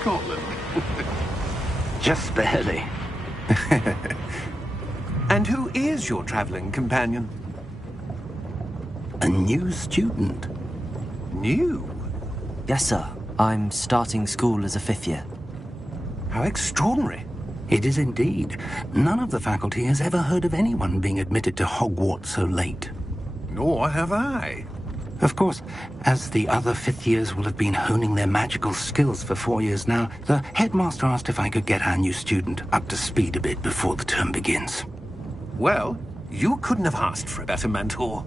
Scotland? Just barely. And who is your traveling companion? A new student. New? Yes, sir. I'm starting school as a 5th year. How extraordinary. It is indeed. None of the faculty has ever heard of anyone being admitted to Hogwarts so late. Nor have I. Of course, as the other 5th years will have been honing their magical skills for 4 years now, the headmaster asked if I could get our new student up to speed a bit before the term begins. Well, you couldn't have asked for a better mentor.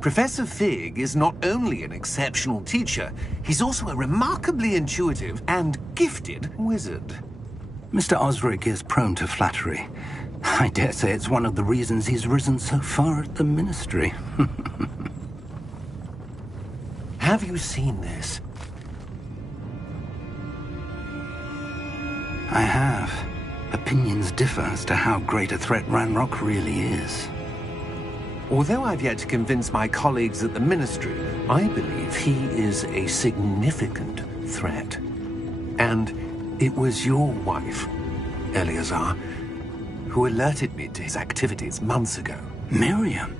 Professor Fig is not only an exceptional teacher, he's also a remarkably intuitive and gifted wizard. Mr. Osric is prone to flattery. I dare say it's one of the reasons he's risen so far at the Ministry. Have you seen this? I have. Opinions differ as to how great a threat Ranrock really is. Although I've yet to convince my colleagues at the Ministry, I believe he is a significant threat. And it was your wife, Eleazar, who alerted me to his activities months ago. Miriam?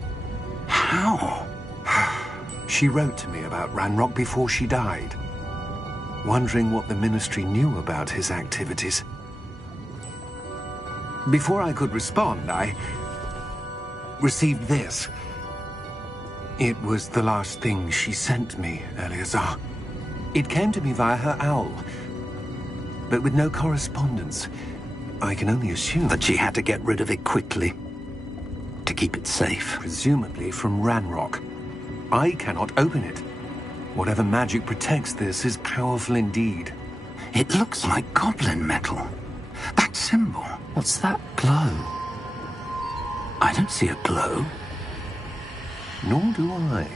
How? She wrote to me about Ranrock before she died, wondering what the Ministry knew about his activities. Before I could respond, I received this. It was the last thing she sent me, Eleazar. It came to me via her owl, but with no correspondence. I can only assume That she had to get rid of it quickly, to keep it safe. presumably from Ranrock. I cannot open it. Whatever magic protects this is powerful indeed. It looks like goblin metal. That symbol. What's that glow? I don't see a glow. Nor do I.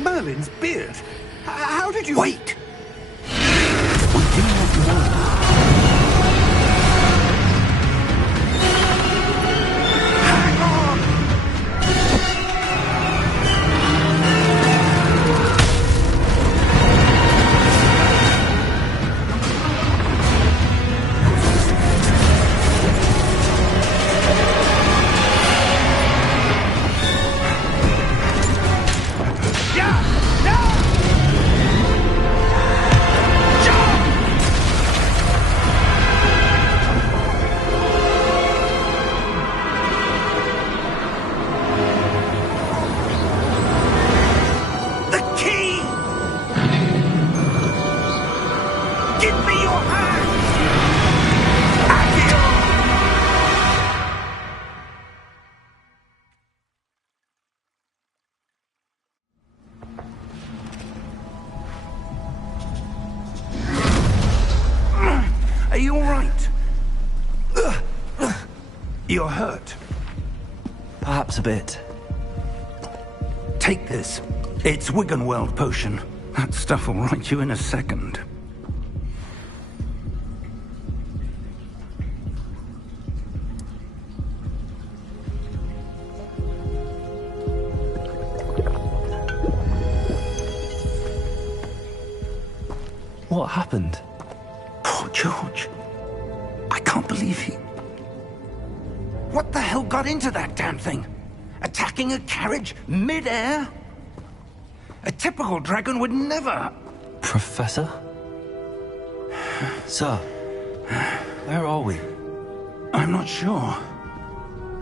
Merlin's beard? How did you... Wait! We do not know. Hang on! The key! Give me your hand! Accio! Are you all right? You're hurt. Perhaps a bit. Take this. It's Wiggenweld potion. That stuff will right you in a second. What happened? Poor George. I can't believe he... What the hell got into that damn thing? Attacking a carriage mid-air? A typical dragon would never... Professor? Sir, where are we? I'm not sure.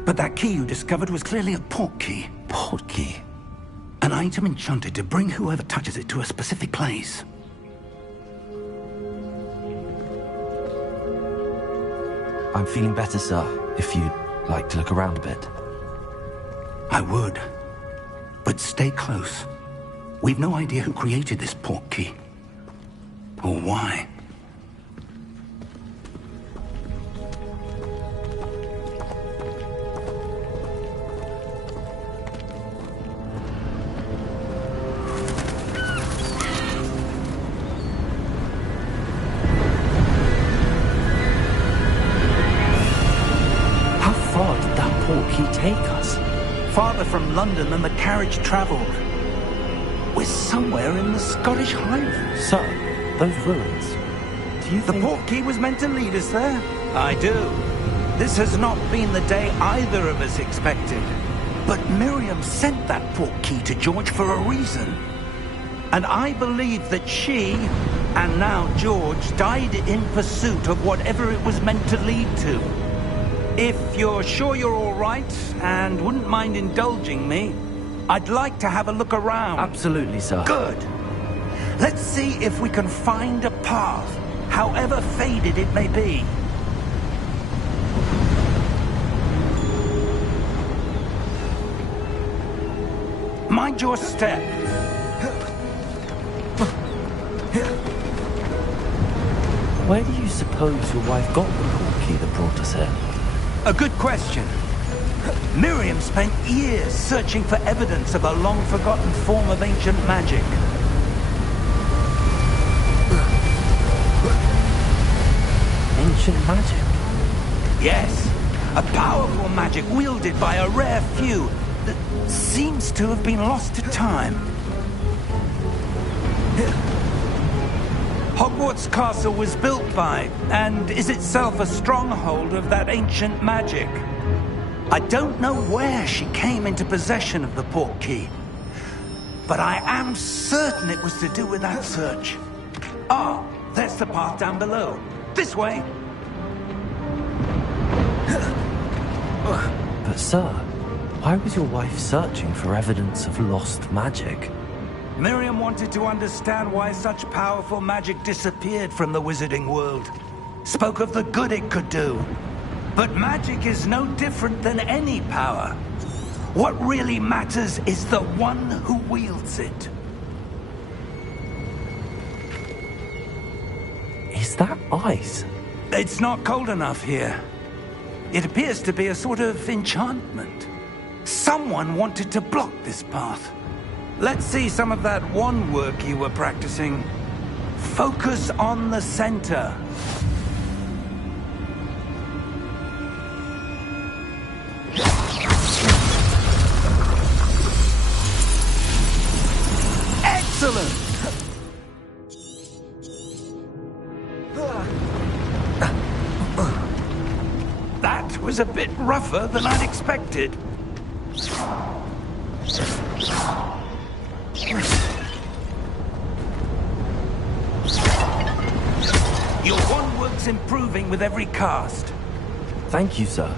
But that key you discovered was clearly a port key. Port key? An item enchanted to bring whoever touches it to a specific place. I'm feeling better, sir, if you'd like to look around a bit. I would. But stay close. We've no idea who created this port key. Or why. How far did that port key take us? farther from London than the carriage travelled. We're somewhere in the Scottish Highlands. Sir, those ruins. Do you The think... portkey was meant to lead us there? I do. This has not been the day either of us expected. But Miriam sent that portkey to George for a reason. And I believe that she, and now George, died in pursuit of whatever it was meant to lead to. If you're sure you're all right, and wouldn't mind indulging me, I'd like to have a look around. Absolutely, sir. Good. Let's see if we can find a path, however faded it may be. Mind your step. Where do you suppose your wife got the portkey that brought us here? A good question. Miriam spent years searching for evidence of a long-forgotten form of ancient magic. Ancient magic? Yes, a powerful magic wielded by a rare few that seems to have been lost to time. Hogwarts Castle was built by, and is itself a stronghold of that ancient magic. I don't know where she came into possession of the portkey, but I am certain it was to do with that search. Ah, there's the path down below. This way. But sir, why was your wife searching for evidence of lost magic? Miriam wanted to understand why such powerful magic disappeared from the wizarding world. Spoke of the good it could do. But magic is no different than any power. What really matters is the one who wields it. Is that ice? It's not cold enough here. It appears to be a sort of enchantment. Someone wanted to block this path. Let's see some of that wand work you were practicing. Focus on the center. Excellent! That was a bit rougher than I'd expected. Your wand work's improving with every cast. Thank you, sir.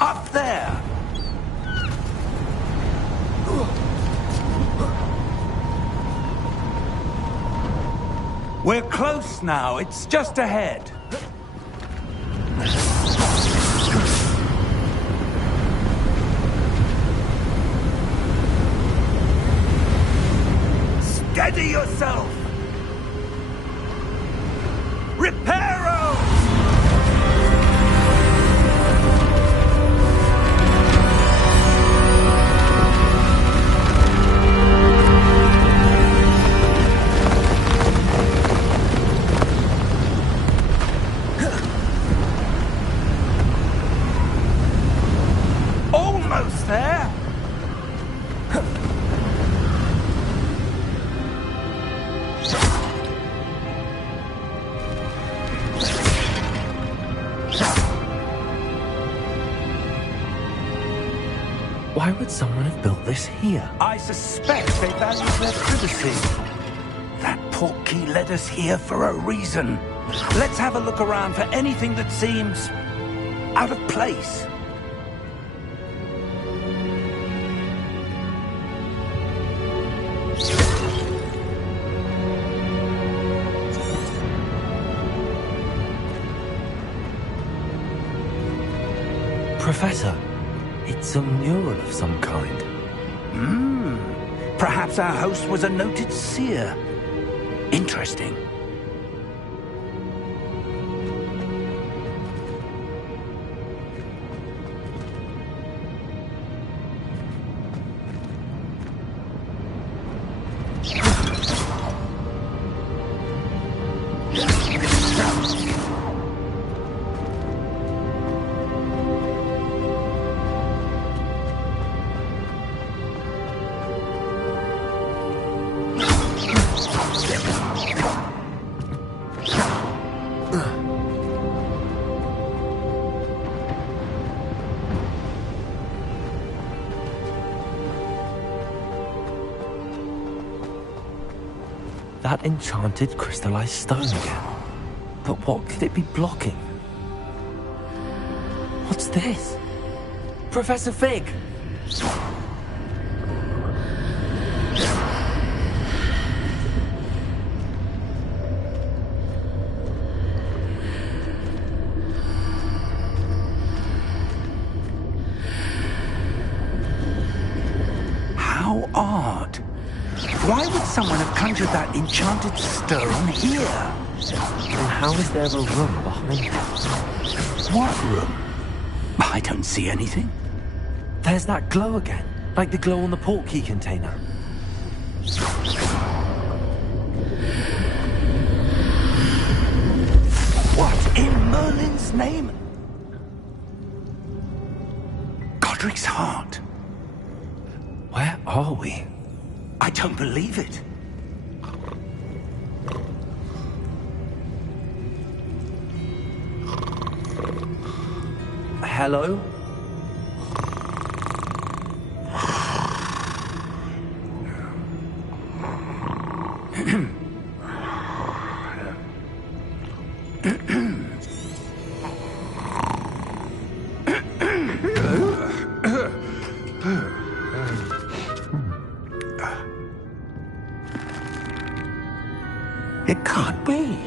Up there! We're close now. It's just ahead. Steady yourself! Reparo! Almost there! Why would someone have built this here? I suspect they value their privacy. That portkey led us here for a reason. Let's have a look around for anything that seems out of place. Professor, it's a mural of some kind. Perhaps our host was a noted seer. Interesting. That enchanted crystallized stone again. But what could it be blocking? What's this? Professor Fig! How odd. Why would someone have conjured that enchanted stone here? And how is there a room behind it? What room? I don't see anything. There's that glow again, like the glow on the portkey container. What in Merlin's name? Godric's heart. Where are we? I don't believe it. Hello? It can't be.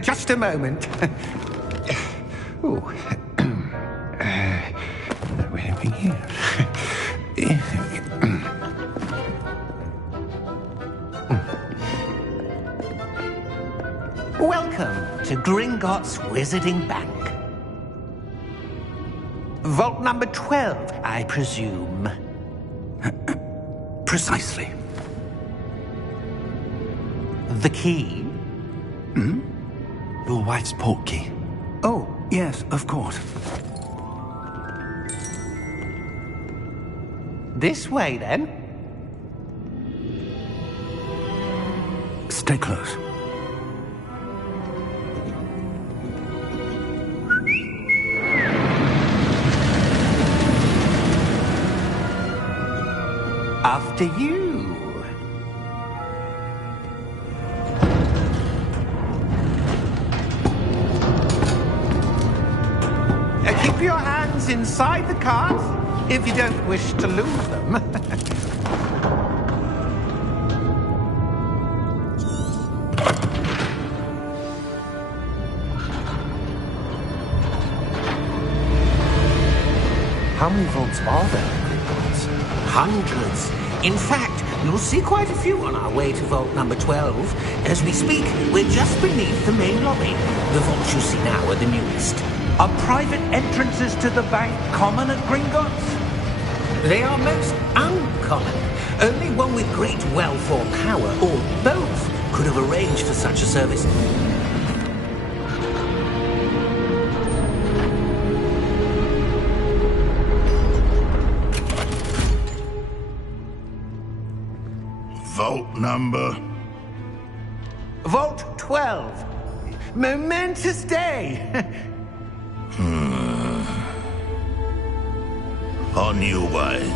Just a moment. Ooh. Where are we here? Welcome to Gringotts Wizarding Bank. Vault number 12, I presume. Precisely. The key? Hmm? Your wife's portkey. Oh, yes, of course. This way, then. Stay close. After you. Keep your hands inside the cart if you don't wish to lose them. How many vaults are there in Gringotts? Hundreds. In fact, you'll see quite a few on our way to vault number 12. As we speak, we're just beneath the main lobby. The vaults you see now are the newest. Are private entrances to the bank common at Gringotts? They are most uncommon. Only one with great wealth or power, or both, could have arranged for such a service. Vault number? Vault 12. Momentous day. On you, wine.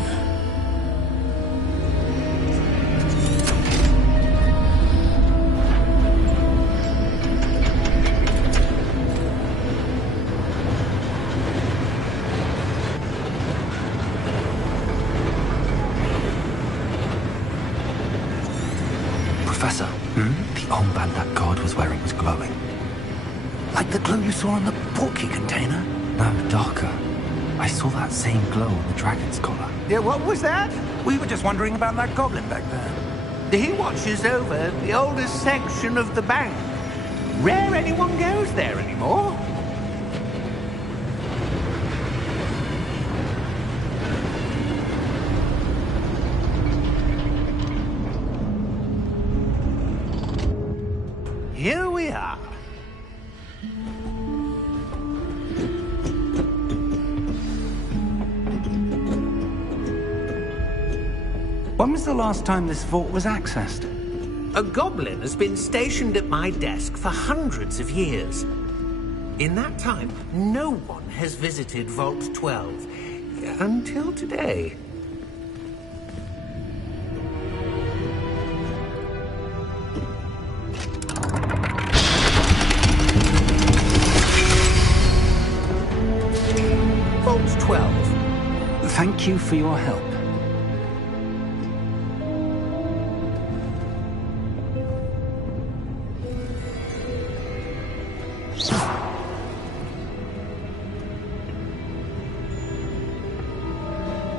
Professor, the armband that guard was wearing was glowing. Like the glow you saw on the portkey container? No, darker. I saw that same glow on the dragon's collar. Yeah, what was that? We were just wondering about that goblin back there. He watches over the oldest section of the bank. Rare anyone goes there anymore. Here we are. When was the last time this vault was accessed? A goblin has been stationed at my desk for hundreds of years. In that time, no one has visited Vault 12. Until today. Vault 12. Thank you for your help.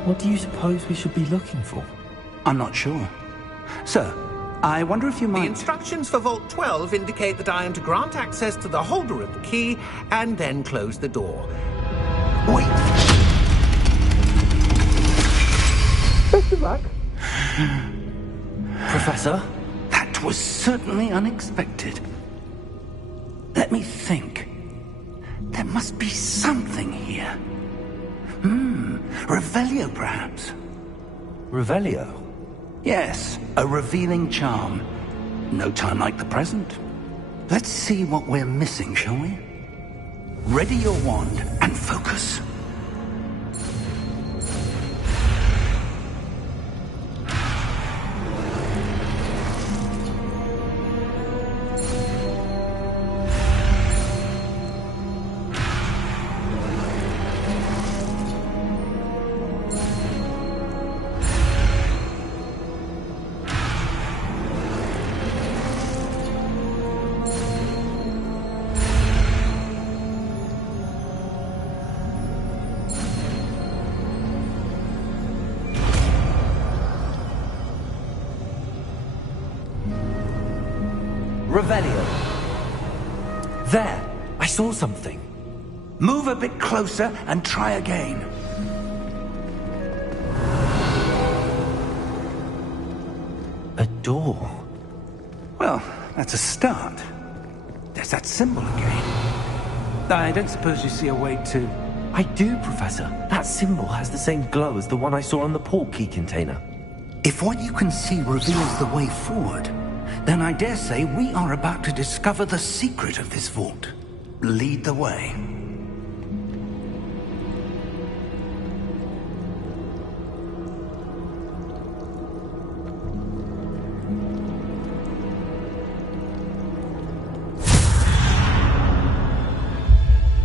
What do you suppose we should be looking for? I'm not sure. Sir, I wonder if you might... The instructions for Vault 12 indicate that I am to grant access to the holder of the key and then close the door. Wait! Best of luck. Professor? That was certainly unexpected. Let me think. There must be something here. Revelio, perhaps? Revelio? Yes, a revealing charm. No time like the present. Let's see what we're missing, shall we? Ready your wand and focus. Revelio. There! I saw something. Move a bit closer and try again. A door. Well, that's a start. There's that symbol again. I don't suppose you see a way to... I do, Professor. That symbol has the same glow as the one I saw on the port key container. If what you can see reveals the way forward, then I dare say we are about to discover the secret of this vault. Lead the way.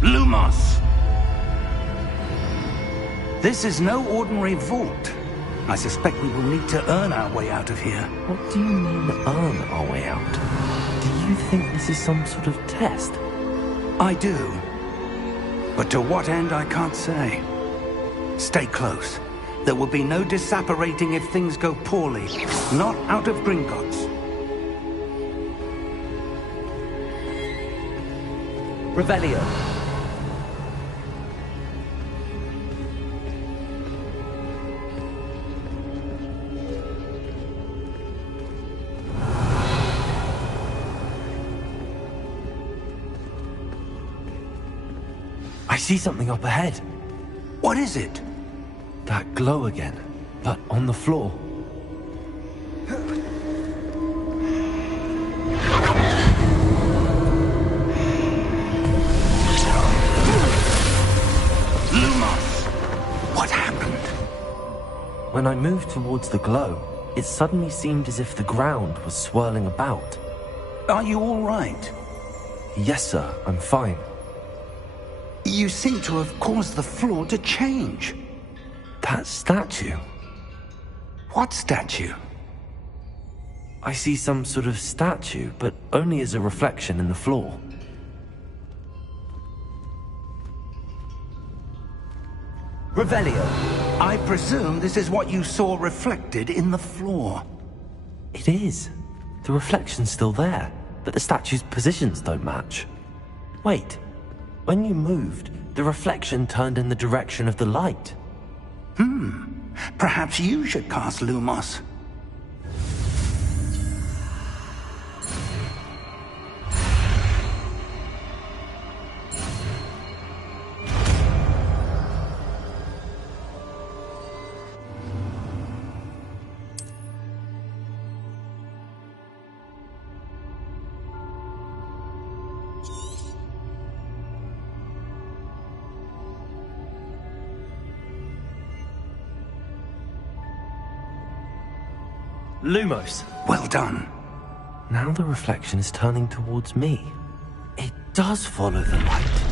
Lumos! This is no ordinary vault. I suspect we will need to earn our way out of here. What do you mean, earn our way out? Do you think this is some sort of test? I do. But to what end, I can't say. Stay close. There will be no disapparating if things go poorly. Not out of Gringotts. Revelio. I see something up ahead. What is it? That glow again, but on the floor. Lumos! What happened? When I moved towards the glow, it suddenly seemed as if the ground was swirling about. Are you all right? Yes, sir, I'm fine. You seem to have caused the floor to change. That statue. What statue? I see some sort of statue, but only as a reflection in the floor. Revelio. I presume this is what you saw reflected in the floor. It is. The reflection's still there, but the statue's positions don't match. Wait. When you moved, the reflection turned in the direction of the light. Perhaps you should cast Lumos. Lumos. Well done. Now the reflection is turning towards me. It does follow the light.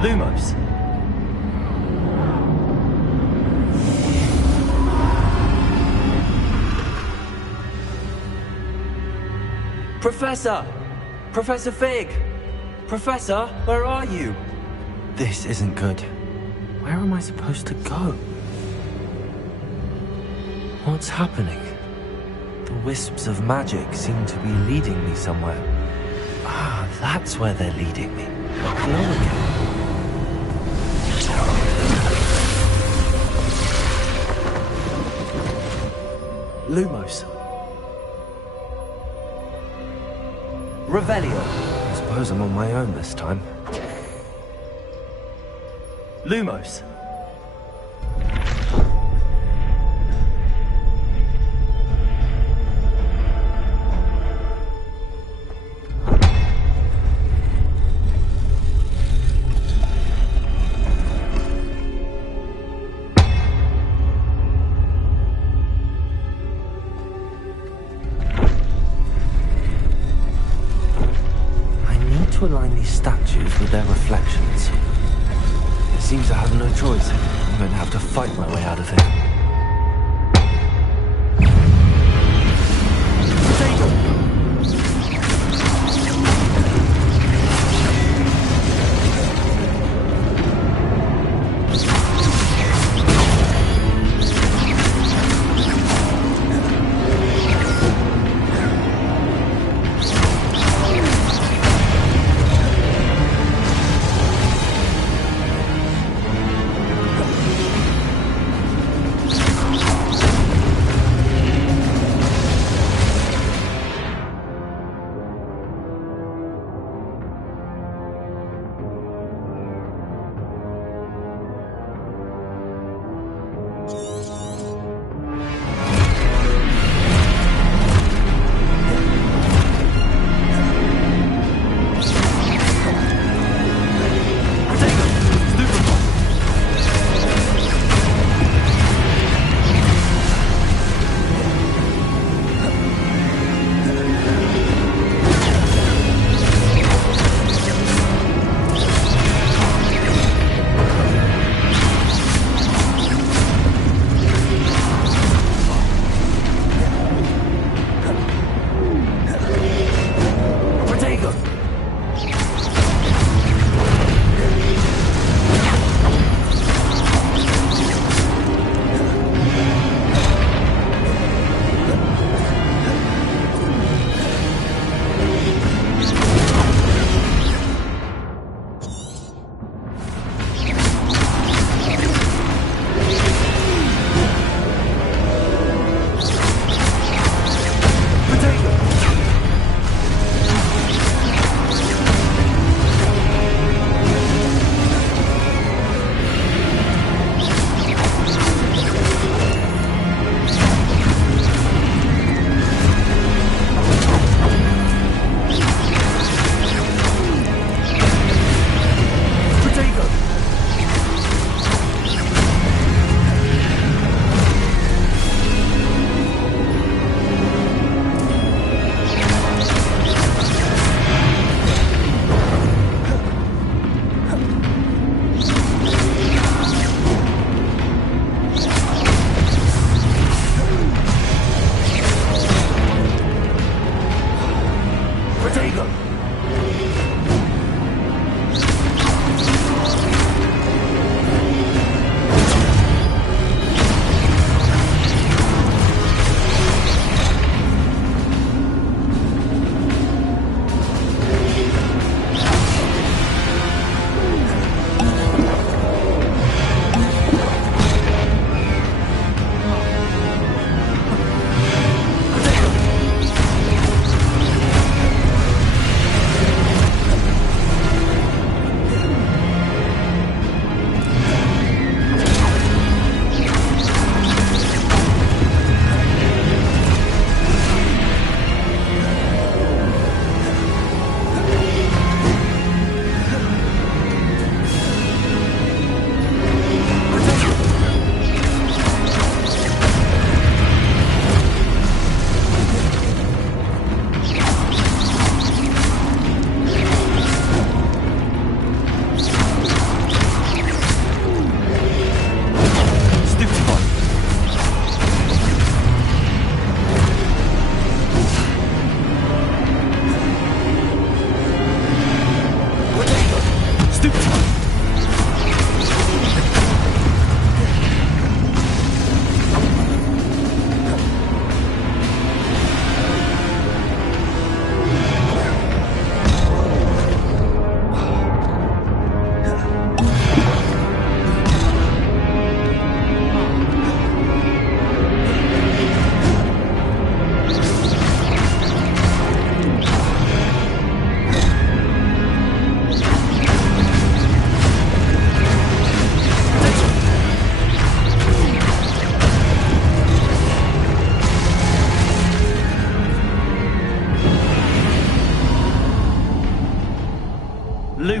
Lumos. Professor! Professor Fig! Professor, where are you? This isn't good. Where am I supposed to go? What's happening? The wisps of magic seem to be leading me somewhere. Ah, that's where they're leading me. Hello again. Lumos. Revelio. I suppose I'm on my own this time. Lumos. To align these statues with their reflections. It seems I have no choice. I'm going to have to fight my way out of here.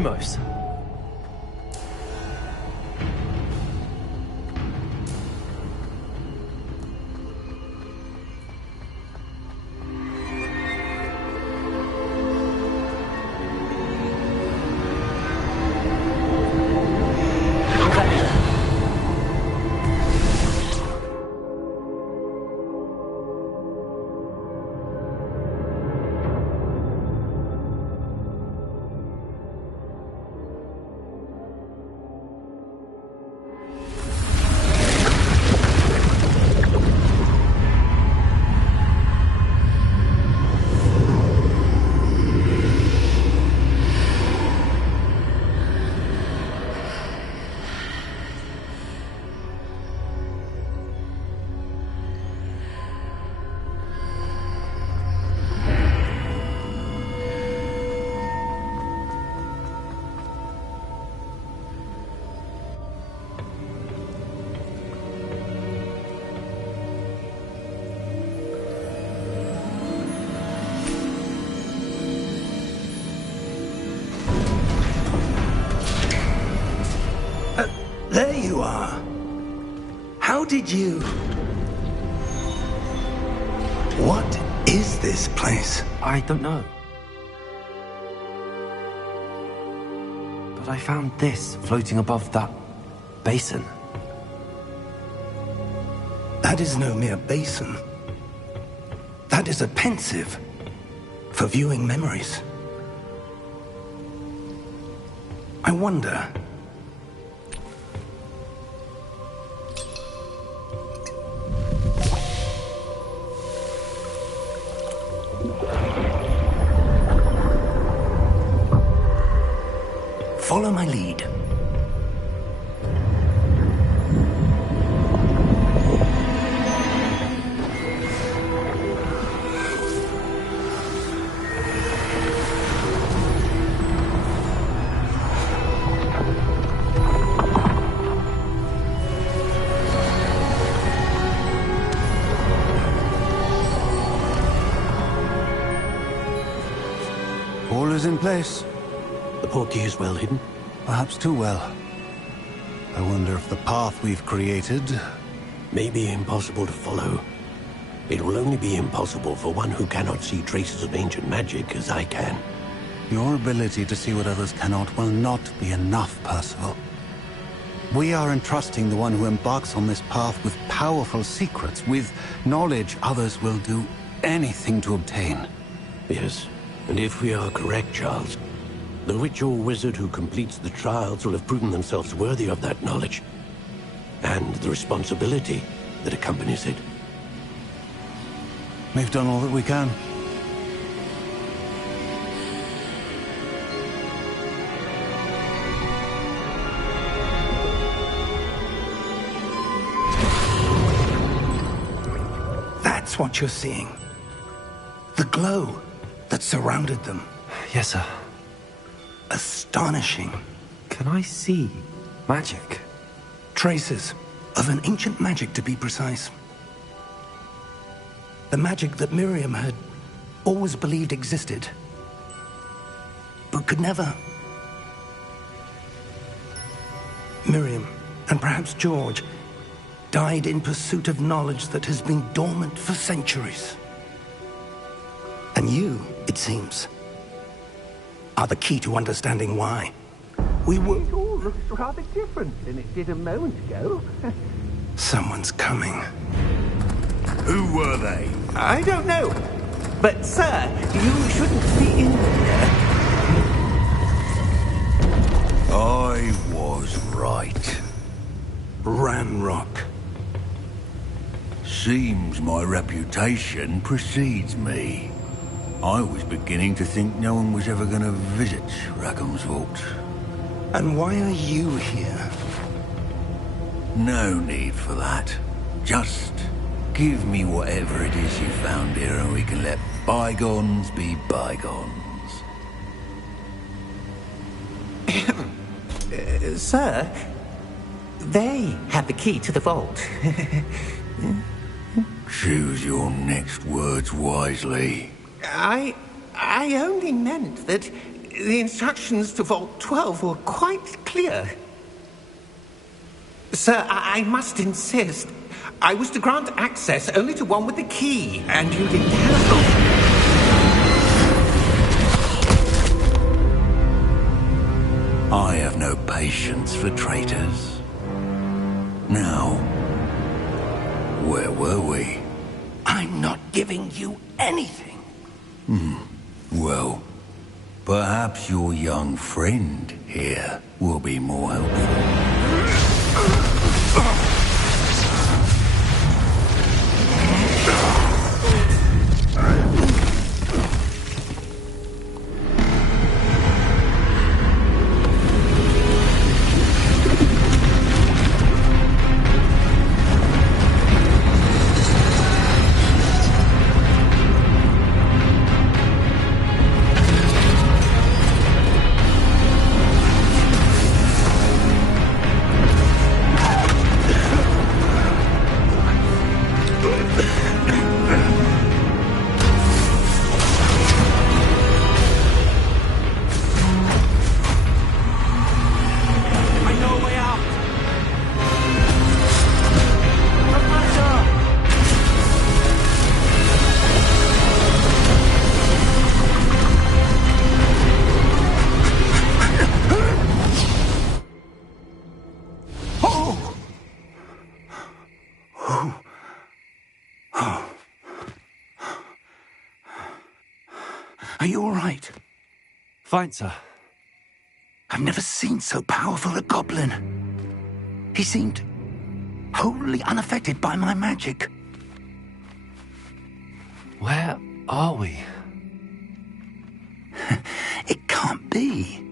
Lumos. There you are. How did you... What is this place? I don't know. But I found this floating above that basin. That is no mere basin. That is a pensive for viewing memories. I wonder... Follow my lead. All is in place. The portkey is well hidden. Perhaps too well. I wonder if the path we've created... May be impossible to follow. It will only be impossible for one who cannot see traces of ancient magic as I can. Your ability to see what others cannot will not be enough, Percival. We are entrusting the one who embarks on this path with powerful secrets, with knowledge others will do anything to obtain. Yes, and if we are correct, Charles, the witch or wizard who completes the trials will have proven themselves worthy of that knowledge, and the responsibility that accompanies it. We've done all that we can. That's what you're seeing. The glow that surrounded them. Yes, sir. Astonishing. Can I see magic? Traces of an ancient magic, to be precise. The magic that Miriam had always believed existed, but could never. Miriam, and perhaps George, died in pursuit of knowledge that has been dormant for centuries. And you, it seems, are the key to understanding why. We were... It all looks rather different than it did a moment ago. Someone's coming. Who were they? I don't know. But, sir, you shouldn't be in here. I was right. Ranrock. Seems my reputation precedes me. I was beginning to think no one was ever going to visit Rackham's vault. And why are you here? No need for that. Just give me whatever it is you found here and we can let bygones be bygones. Sir, they have the key to the vault. Choose your next words wisely. I only meant that The instructions to Vault 12 were quite clear. Sir, I must insist. I was to grant access only to one with the key, and you didn't have... I have no patience for traitors. Now, where were we? I'm not giving you anything. Well, perhaps your young friend here will be more helpful. Are you all right? Fine, sir. I've never seen so powerful a goblin. He seemed wholly unaffected by my magic. Where are we? It can't be.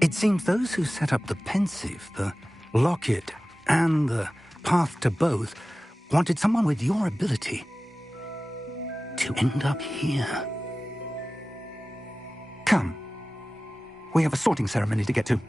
It seems those who set up the pensive, the locket, and the path to both wanted someone with your ability to end up here. Come. We have a sorting ceremony to get to.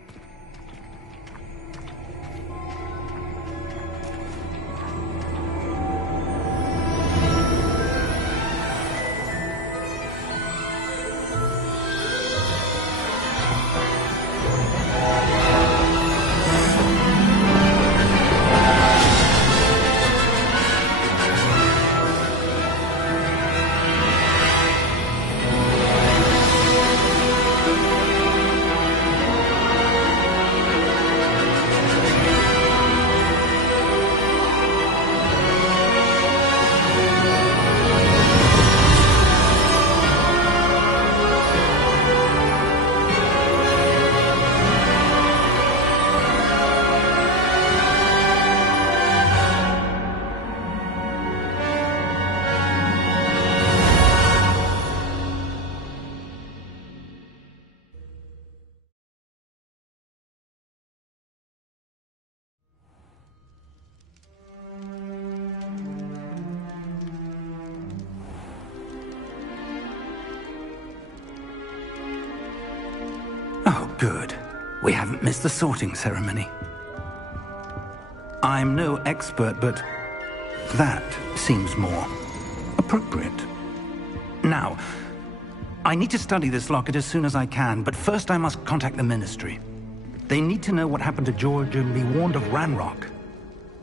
Oh, good. We haven't missed the sorting ceremony. I'm no expert, but that seems more appropriate. Now, I need to study this locket as soon as I can, but first I must contact the Ministry. They need to know what happened to George and be warned of Ranrock.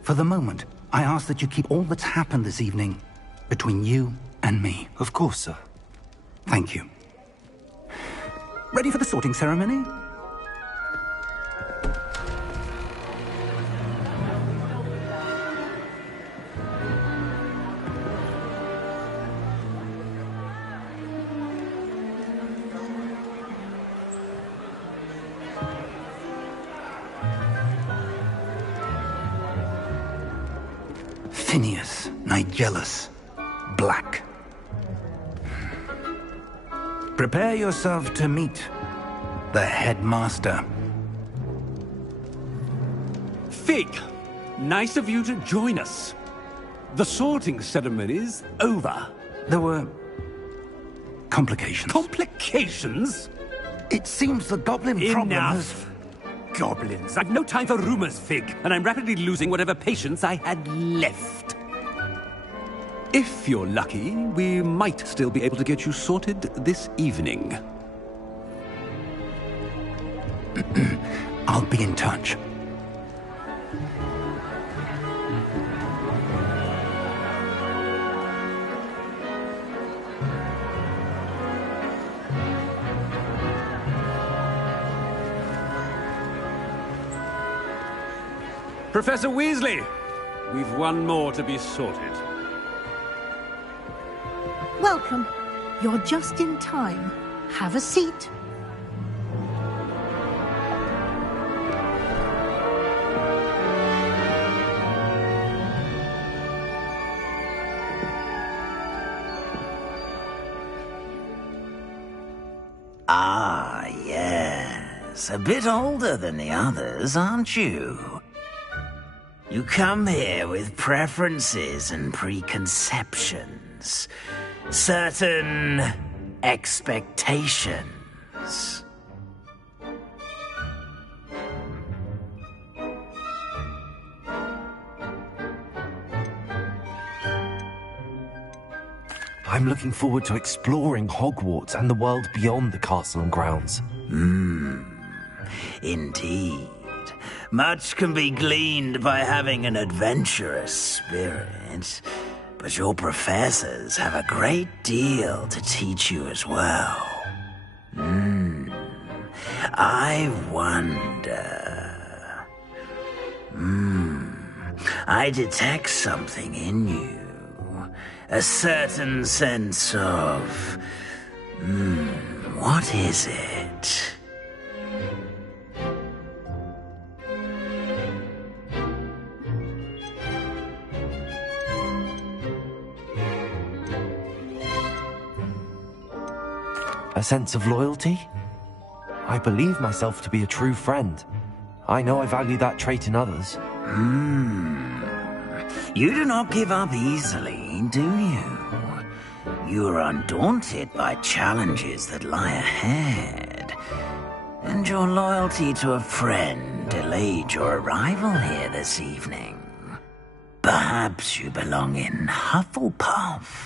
For the moment, I ask that you keep all that's happened this evening between you and me. Of course, sir. Thank you. Ready for the sorting ceremony? Phineas, Nigellus, Black. Prepare yourself to meet the headmaster. Fig, nice of you to join us. The sorting ceremony's over. There were complications. Complications? It seems the goblin problem has... Enough! Goblins. I've no time for rumors, Fig, and I'm rapidly losing whatever patience I had left. If you're lucky, we might still be able to get you sorted this evening. I'll be in touch. Professor Weasley, we've one more to be sorted. Welcome. You're just in time. Have a seat. Ah, yes. A bit older than the others, aren't you? You come here with preferences and preconceptions. Certain expectations. I'm looking forward to exploring Hogwarts and the world beyond the castle and grounds. Indeed. Much can be gleaned by having an adventurous spirit, but your professors have a great deal to teach you as well. I wonder... I detect something in you. A certain sense of... what is it? A sense of loyalty? I believe myself to be a true friend. I know I value that trait in others. You do not give up easily, do you? You are undaunted by challenges that lie ahead. And your loyalty to a friend delayed your arrival here this evening. Perhaps you belong in Hufflepuff.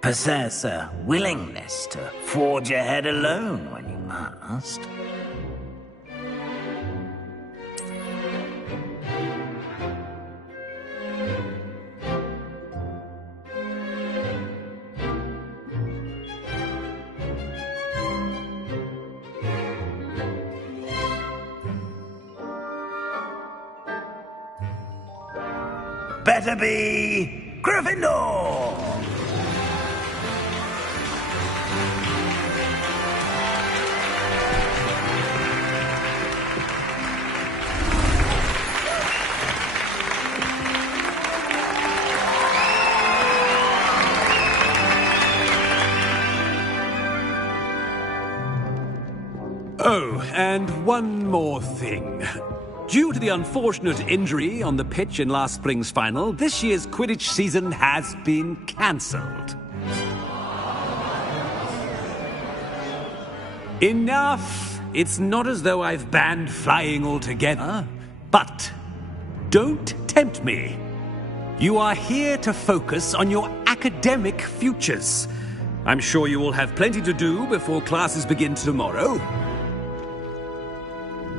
Possess a willingness to forge ahead alone when you must. Better be Gryffindor! Oh, and one more thing. Due to the unfortunate injury on the pitch in last spring's final, this year's Quidditch season has been cancelled. Enough! It's not as though I've banned flying altogether. But don't tempt me. You are here to focus on your academic futures. I'm sure you will have plenty to do before classes begin tomorrow.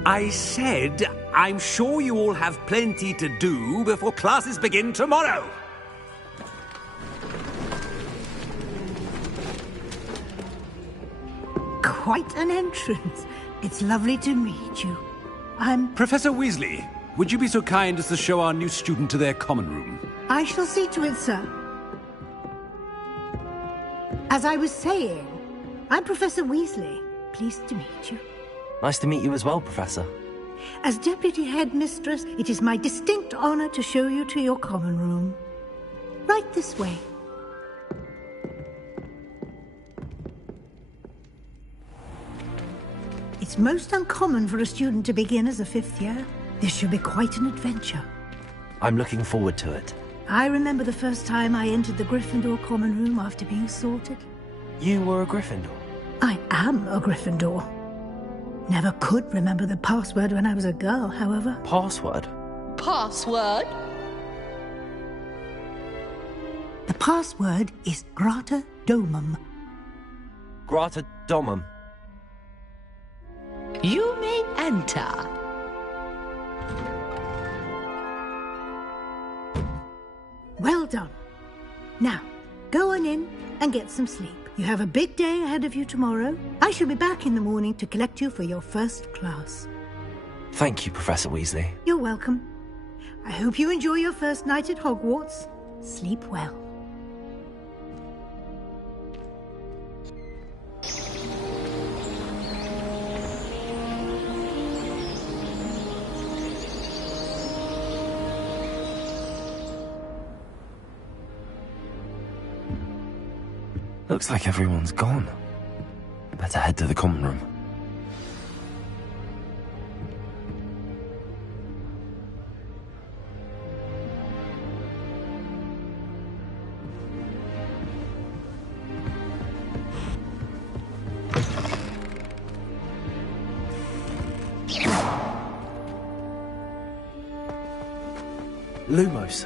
I said, I'm sure you all have plenty to do before classes begin tomorrow. Quite an entrance. It's lovely to meet you. Professor Weasley, would you be so kind as to show our new student to their common room? I shall see to it, sir. As I was saying, I'm Professor Weasley. Pleased to meet you. Nice to meet you as well, Professor. As Deputy Headmistress, it is my distinct honor to show you to your common room. Right this way. It's most uncommon for a student to begin as a 5th year. This should be quite an adventure. I'm looking forward to it. I remember the first time I entered the Gryffindor common room after being sorted. You were a Gryffindor? I am a Gryffindor. Never could remember the password when I was a girl, however. Password? Password? The password is Grata Domum. Grata Domum. You may enter. Well done. Now, go on in and get some sleep. You have a big day ahead of you tomorrow. I shall be back in the morning to collect you for your first class. Thank you, Professor Weasley. You're welcome. I hope you enjoy your first night at Hogwarts. Sleep well. Looks like everyone's gone. Better head to the common room. Lumos.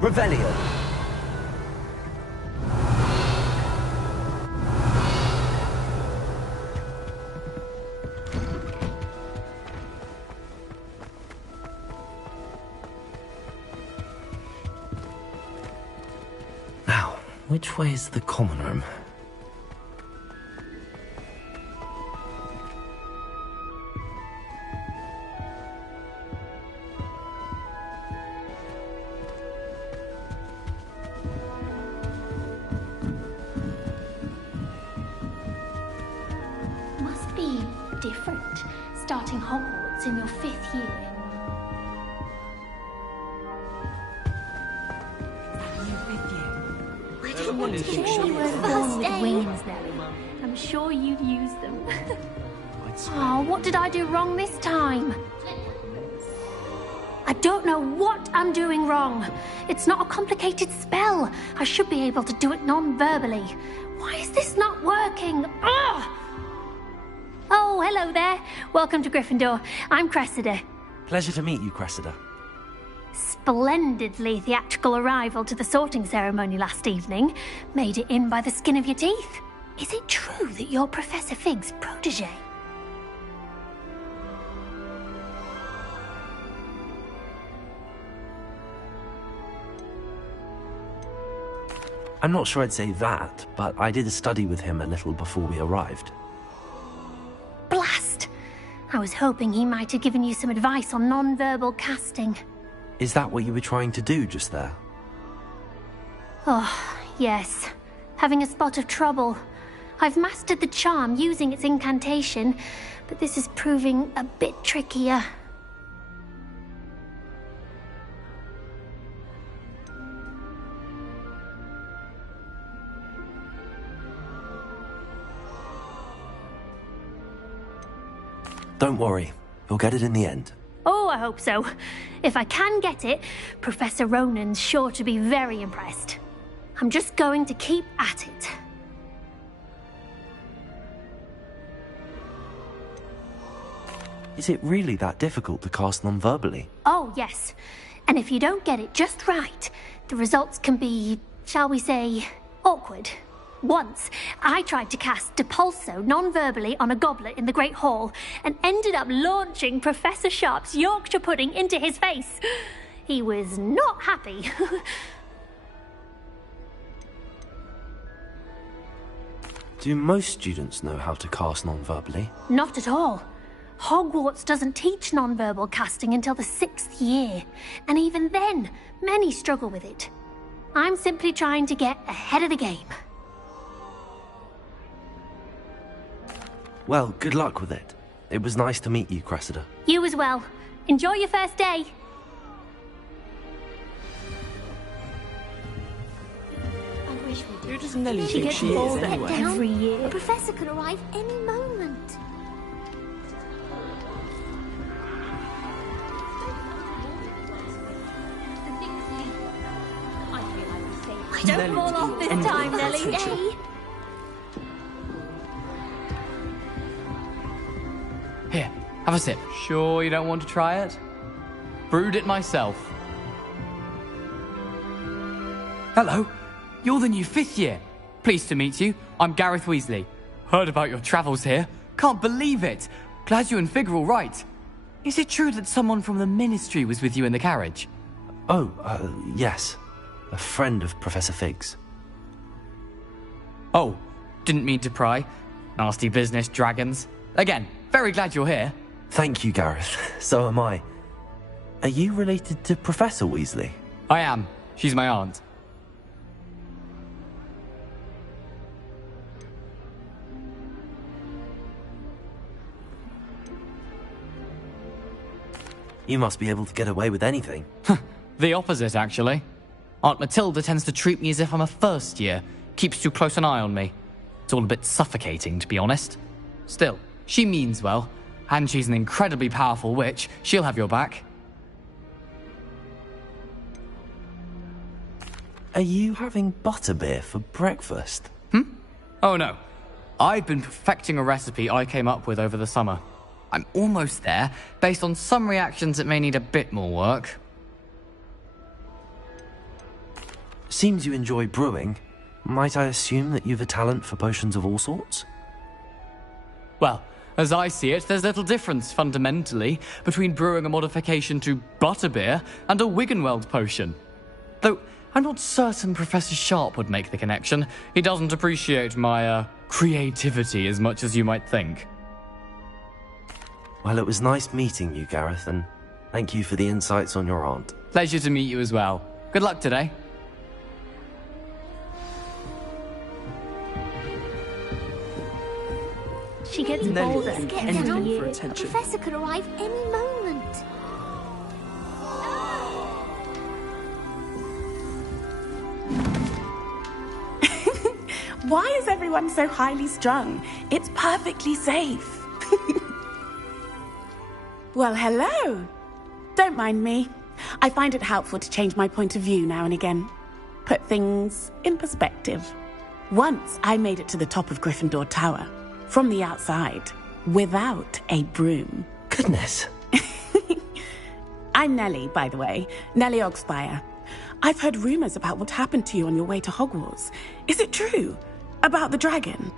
Revelio. Now, which way is the common room? Must be different, starting Hogwarts in your 5th year. I'm sure you were born with wings, Nelly. I'm sure you'd use them. Oh, what did I do wrong this time? I don't know what I'm doing wrong. It's not a complicated spell. I should be able to do it non-verbally. Why is this not working? Ugh! Oh, hello there. Welcome to Gryffindor. I'm Cressida. Pleasure to meet you, Cressida. Splendidly theatrical arrival to the sorting ceremony last evening. Made it in by the skin of your teeth. Is it true that you're Professor Fig's protege? I'm not sure I'd say that, but I did study with him a little before we arrived. Blast! I was hoping he might have given you some advice on non-verbal casting. Is that what you were trying to do just there? Oh, yes. Having a spot of trouble. I've mastered the charm using its incantation, but this is proving a bit trickier. Don't worry, you'll get it in the end. Oh, I hope so. If I can get it, Professor Ronan's sure to be very impressed. I'm just going to keep at it. Is it really that difficult to cast non-verbally? Oh, yes. And if you don't get it just right, the results can be, shall we say, awkward. Once, I tried to cast Depulso non-verbally on a goblet in the Great Hall and ended up launching Professor Sharp's Yorkshire pudding into his face. He was not happy. Do most students know how to cast non-verbally? Not at all. Hogwarts doesn't teach non-verbal casting until the 6th year, and even then, many struggle with it. I'm simply trying to get ahead of the game. Well, good luck with it. It was nice to meet you, Cressida. You as well. Enjoy your first day. Who does Nellie She think gets she is, bored anyway? every year. A professor could arrive any moment. Don't fall off this time, Nellie. Eh? Here, have a sip. Sure you don't want to try it? Brewed it myself. Hello, you're the new 5th year. Pleased to meet you. I'm Gareth Weasley. Heard about your travels here. Can't believe it. Glad you and Fig are all right. Is it true that someone from the Ministry was with you in the carriage? Oh, yes. A friend of Professor Fig's. Oh, didn't mean to pry. Nasty business, dragons. Again, very glad you're here. Thank you, Gareth. So am I. Are you related to Professor Weasley? I am. She's my aunt. You must be able to get away with anything. The opposite, actually. Aunt Matilda tends to treat me as if I'm a first year. Keeps too close an eye on me. It's all a bit suffocating, to be honest. Still, she means well. And she's an incredibly powerful witch. She'll have your back. Are you having butterbeer for breakfast? Oh no. I've been perfecting a recipe I came up with over the summer. I'm almost there, based on some reactions that may need a bit more work. Seems you enjoy brewing. Might I assume that you've a talent for potions of all sorts? Well, as I see it, there's little difference, fundamentally, between brewing a modification to butterbeer and a Wiggenweld potion. Though, I'm not certain Professor Sharp would make the connection. He doesn't appreciate my, creativity as much as you might think. Well, it was nice meeting you, Gareth, and thank you for the insights on your aunt. Pleasure to meet you as well. Good luck today. She gets Nellie bolder think every anything year. for A attention. professor could arrive any moment. Why is everyone so highly strung? It's perfectly safe. Well, hello. Don't mind me. I find it helpful to change my point of view now and again. Put things in perspective. Once I made it to the top of Gryffindor Tower, from the outside, without a broom. Goodness. I'm Nellie, by the way. Nellie Ogspire. I've heard rumors about what happened to you on your way to Hogwarts. Is it true? About the dragon?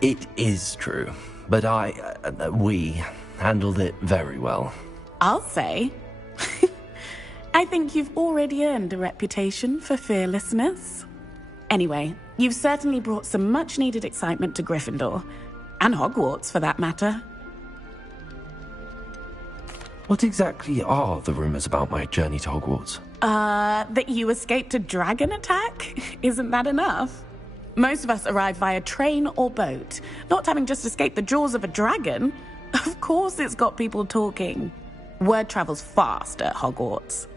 It is true, but we handled it very well. I'll say. I think you've already earned a reputation for fearlessness. Anyway, you've certainly brought some much-needed excitement to Gryffindor. And Hogwarts, for that matter. What exactly are the rumors about my journey to Hogwarts? That you escaped a dragon attack? Isn't that enough? Most of us arrive via train or boat, not having just escaped the jaws of a dragon. Of course it's got people talking. Word travels fast at Hogwarts.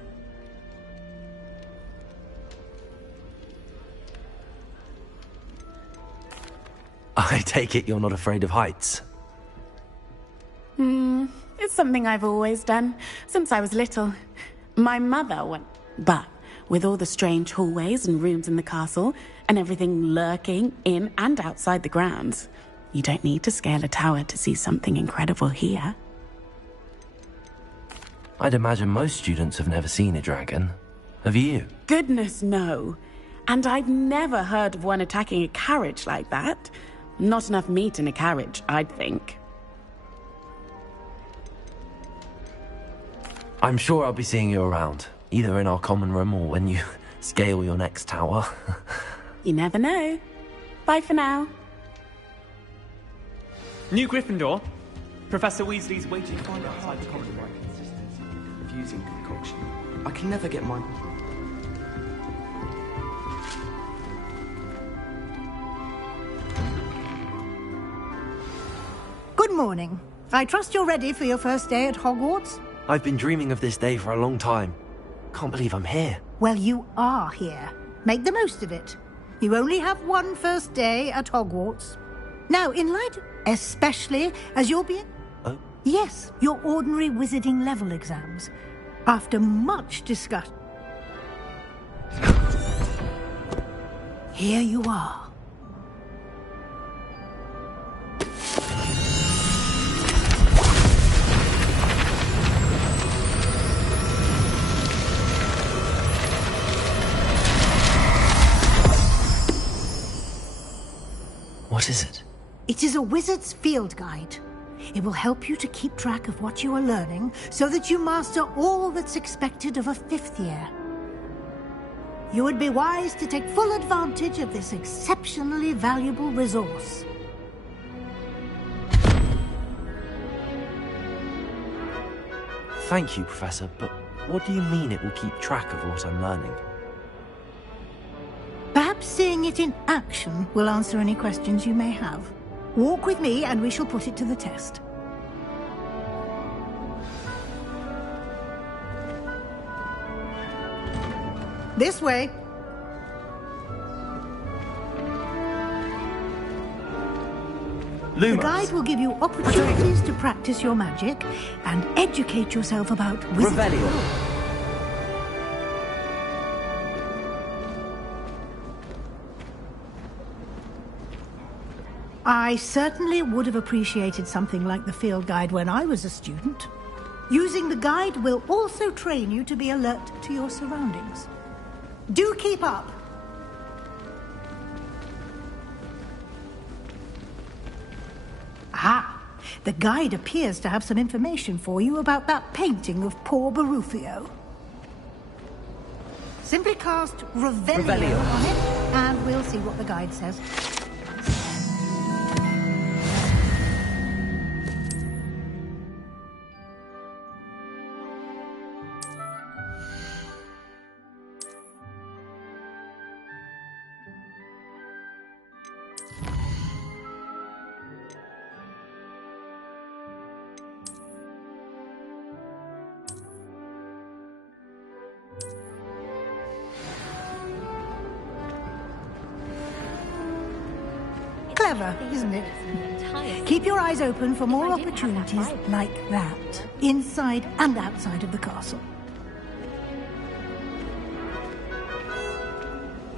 I take it you're not afraid of heights? It's something I've always done, since I was little. My mother went... But with all the strange hallways and rooms in the castle, and everything lurking in and outside the grounds, you don't need to scale a tower to see something incredible here. I'd imagine most students have never seen a dragon. Have you? Goodness, no. And I've never heard of one attacking a carriage like that. Not enough meat in a carriage, I'd think. I'm sure I'll be seeing you around. Either in our common room or when you scale your next tower. You never know. Bye for now. New Gryffindor. Professor Weasley's waiting for you outside the corridor. Confusing concoction. I can never get mine. Good morning. I trust you're ready for your first day at Hogwarts? I've been dreaming of this day for a long time. Can't believe I'm here. Well, you are here. Make the most of it. You only have one first day at Hogwarts. Now, in light, especially as you'll be... Oh? Yes, your ordinary wizarding level exams. After much discussion... Here you are. What is it? It is a wizard's field guide. It will help you to keep track of what you are learning so that you master all that's expected of a fifth year. You would be wise to take full advantage of this exceptionally valuable resource. Thank you, Professor, but what do you mean it will keep track of what I'm learning? Perhaps seeing it in action will answer any questions you may have. Walk with me and we shall put it to the test. This way. The guide will give you opportunities to practice your magic and educate yourself about wizardry. I certainly would have appreciated something like the field guide when I was a student. Using the guide will also train you to be alert to your surroundings. Do keep up. Ah, the guide appears to have some information for you about that painting of poor Barufio. Simply cast Revelio on it, and we'll see what the guide says. Clever, isn't it? Keep your eyes open for more opportunities like that, inside and outside of the castle.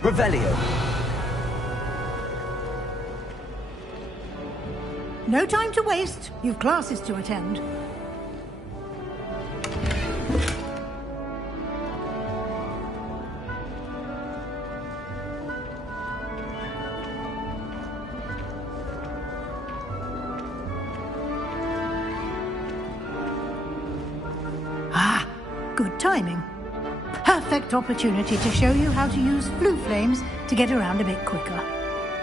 Revelio. No time to waste. You've classes to attend. Good timing. Perfect opportunity to show you how to use flue flames to get around a bit quicker.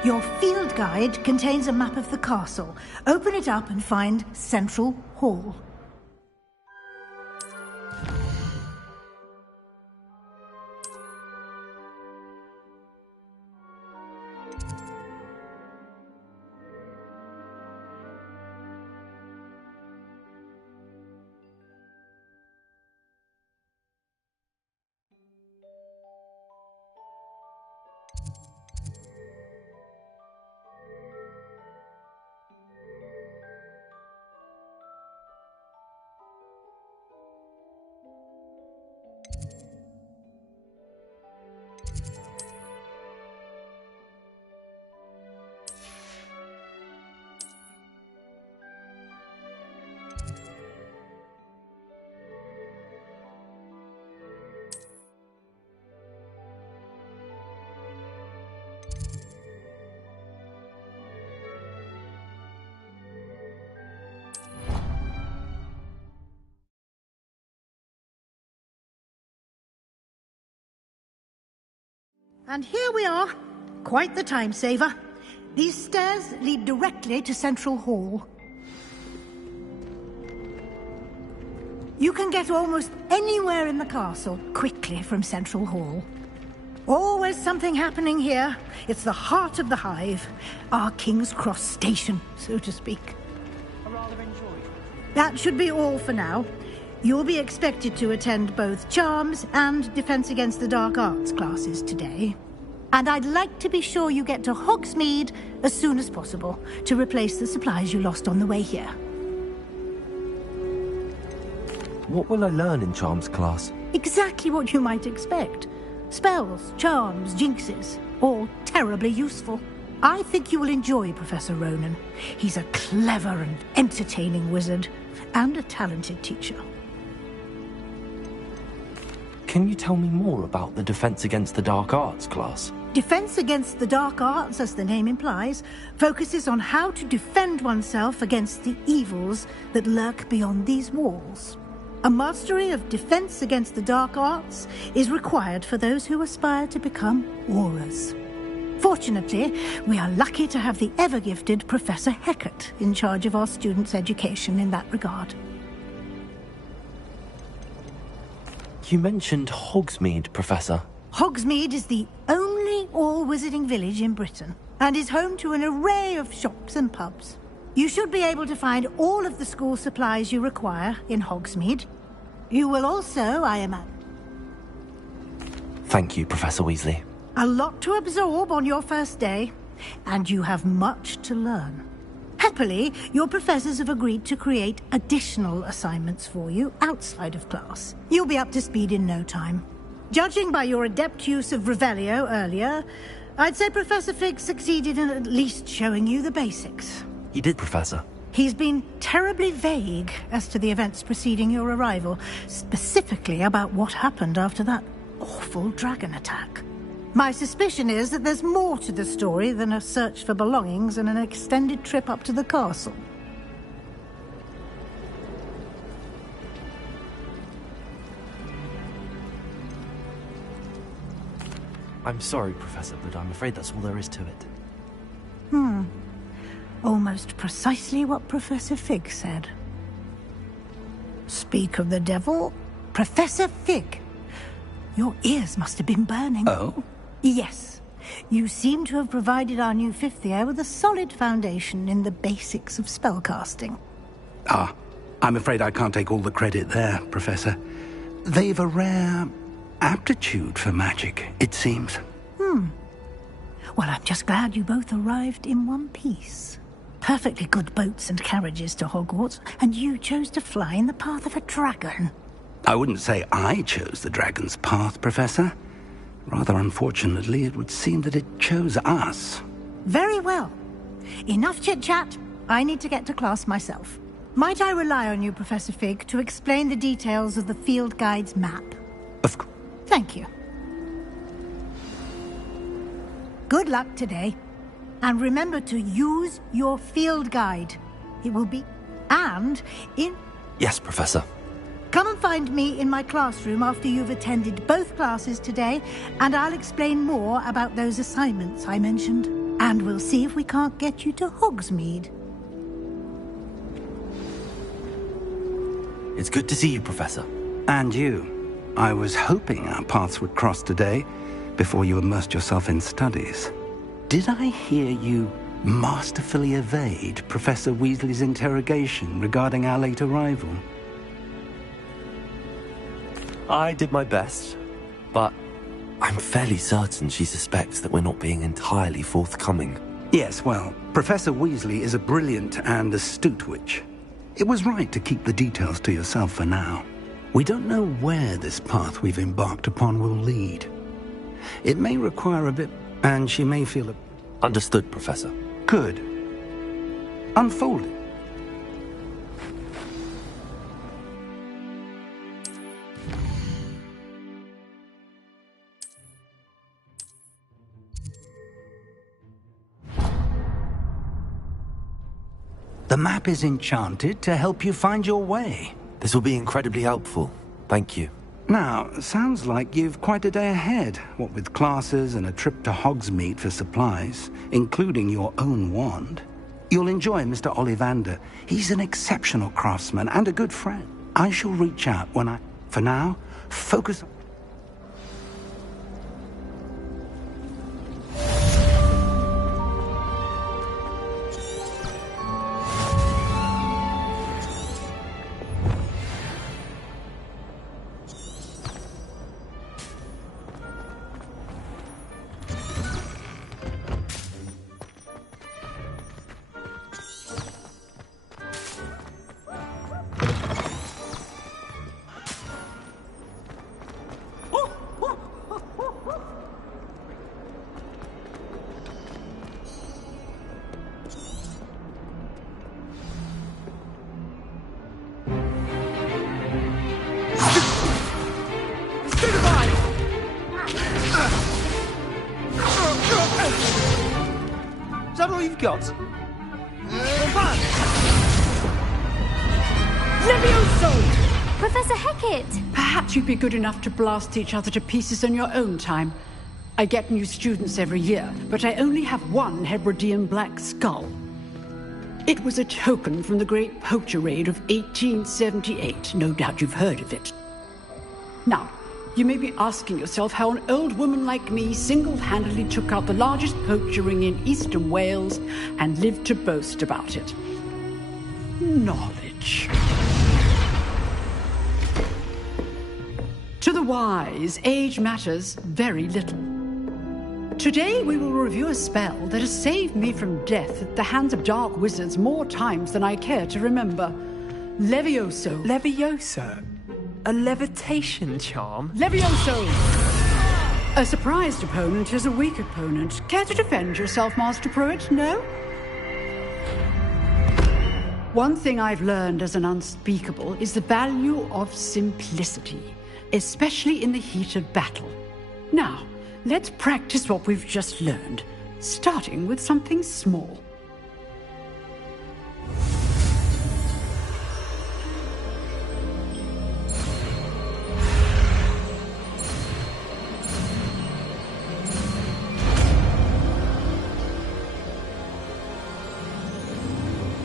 Your field guide contains a map of the castle. Open it up and find Central Hall. And here we are. Quite the time saver. These stairs lead directly to Central Hall. You can get almost anywhere in the castle quickly from Central Hall. Always something happening here. It's the heart of the hive. Our King's Cross station, so to speak. That should be all for now. You'll be expected to attend both Charms and Defense Against the Dark Arts classes today. And I'd like to be sure you get to Hogsmeade as soon as possible to replace the supplies you lost on the way here. What will I learn in Charms class? Exactly what you might expect. Spells, charms, jinxes, all terribly useful. I think you will enjoy Professor Ronan. He's a clever and entertaining wizard, and a talented teacher. Can you tell me more about the Defense Against the Dark Arts class? Defense Against the Dark Arts, as the name implies, focuses on how to defend oneself against the evils that lurk beyond these walls. A mastery of Defense Against the Dark Arts is required for those who aspire to become Aurors. Fortunately, we are lucky to have the ever-gifted Professor Hecat in charge of our students' education in that regard. You mentioned Hogsmeade, Professor. Hogsmeade is the only all-wizarding village in Britain, and is home to an array of shops and pubs. You should be able to find all of the school supplies you require in Hogsmeade. You will also, I imagine... Thank you, Professor Weasley. A lot to absorb on your first day, and you have much to learn. Happily, your professors have agreed to create additional assignments for you outside of class. You'll be up to speed in no time. Judging by your adept use of Revelio earlier, I'd say Professor Fig succeeded in at least showing you the basics. He did, Professor. He's been terribly vague as to the events preceding your arrival, specifically about what happened after that awful dragon attack. My suspicion is that there's more to the story than a search for belongings and an extended trip up to the castle. I'm sorry, Professor, but I'm afraid that's all there is to it. Almost precisely what Professor Fig said. Speak of the devil, Professor Fig. Your ears must have been burning. Oh? Yes. You seem to have provided our new fifth year with a solid foundation in the basics of spellcasting. Ah, I'm afraid I can't take all the credit there, Professor. They've a rare aptitude for magic, it seems. Well, I'm just glad you both arrived in one piece. Perfectly good boats and carriages to Hogwarts, and you chose to fly in the path of a dragon. I wouldn't say I chose the dragon's path, Professor. Rather unfortunately, it would seem that it chose us. Very well. Enough chit-chat. I need to get to class myself. Might I rely on you, Professor Fig, to explain the details of the field guide's map? Of course. Thank you. Good luck today. And remember to use your field guide. It will be... and in... Yes, Professor. Come and find me in my classroom after you've attended both classes today, and I'll explain more about those assignments I mentioned. And we'll see if we can't get you to Hogsmeade. It's good to see you, Professor. And you. I was hoping our paths would cross today, before you immersed yourself in studies. Did I hear you masterfully evade Professor Weasley's interrogation regarding our late arrival? I did my best, but I'm fairly certain she suspects that we're not being entirely forthcoming. Yes, well, Professor Weasley is a brilliant and astute witch. It was right to keep the details to yourself for now. We don't know where this path we've embarked upon will lead. It may require a bit, and she may feel it. Understood, Professor. Good. Unfold it. The map is enchanted to help you find your way. This will be incredibly helpful. Thank you. Now, sounds like you've quite a day ahead, what with classes and a trip to Hogsmeade for supplies, including your own wand. You'll enjoy Mr. Ollivander. He's an exceptional craftsman and a good friend. I shall reach out when I... For now, focus... Is that all you've got? Levioso! Professor Hecat! Perhaps you'd be good enough to blast each other to pieces on your own time. I get new students every year, but I only have one Hebridean black skull. It was a token from the Great Poacher Raid of 1878. No doubt you've heard of it. Now, you may be asking yourself how an old woman like me single-handedly took out the largest poacher ring in eastern Wales and lived to boast about it. Knowledge. To the wise, age matters very little. Today we will review a spell that has saved me from death at the hands of dark wizards more times than I care to remember. Levioso. Levioso? A levitation charm? Levioso! A surprised opponent is a weak opponent. Care to defend yourself, Master Pruitt? No? One thing I've learned as an unspeakable is the value of simplicity, especially in the heat of battle. Now, let's practice what we've just learned, starting with something small.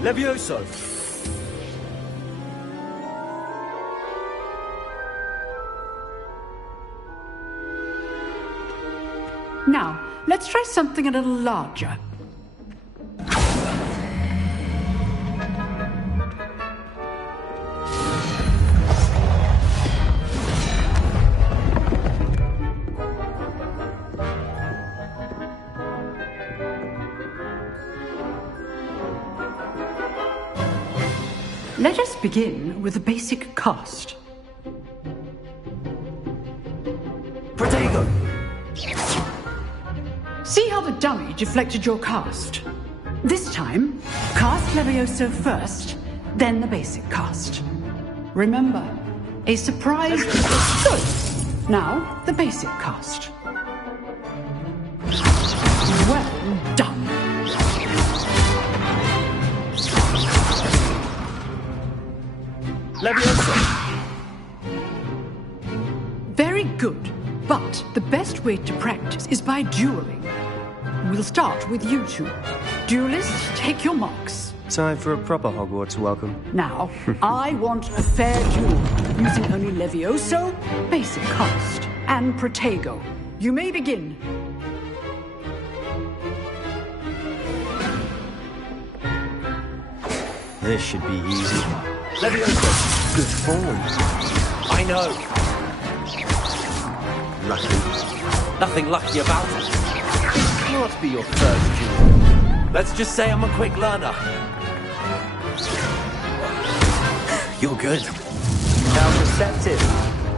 Levioso! Now, let's try something a little larger. Let us begin with the basic cast. Protego! See how the dummy deflected your cast? This time, cast Levioso first, then the basic cast. Remember, a surprise... Good! Now, the basic cast. Well done. Levioso! Very good, but the best way to practice is by dueling. We'll start with you two. Duelists, take your marks. Time for a proper Hogwarts welcome. Now, I want a fair duel, using only Levioso, basic cast, and Protego. You may begin. This should be easy. Levioso! Good form. I know. Lucky. Nothing lucky about it. Can't be your first duel. Let's just say I'm a quick learner. You're good. How receptive.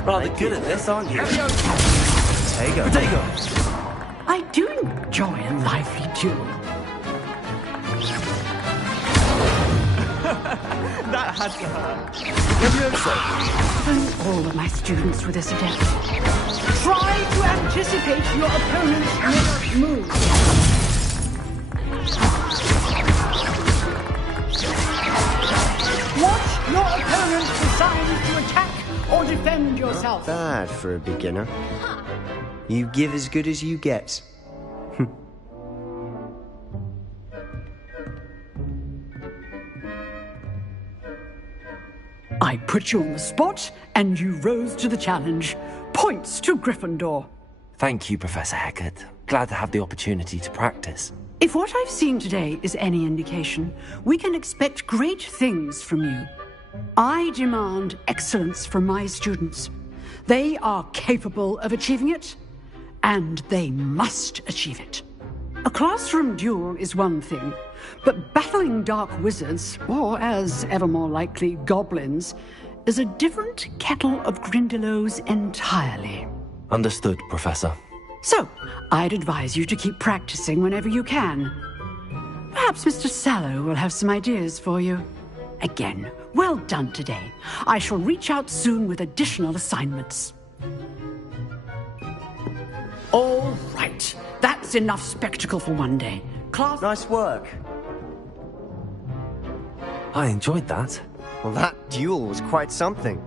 Rather good at this, aren't you? Protego. I do enjoy a lively duel. That had to hurt. Thank all of my students for this attempt. Try to anticipate your opponent's next move. Watch your opponent decide to attack or defend yourself. Not bad for a beginner. You give as good as you get. I put you on the spot, and you rose to the challenge. Points to Gryffindor. Thank you, Professor Hecat. Glad to have the opportunity to practice. If what I've seen today is any indication, we can expect great things from you. I demand excellence from my students. They are capable of achieving it, and they must achieve it. A classroom duel is one thing, but battling dark wizards, or as ever more likely, goblins, is a different kettle of Grindylows entirely. Understood, Professor. So, I'd advise you to keep practicing whenever you can. Perhaps Mr. Sallow will have some ideas for you. Again, well done today. I shall reach out soon with additional assignments. All right. That's enough spectacle for one day. Class... Nice work. I enjoyed that. Well, that duel was quite something.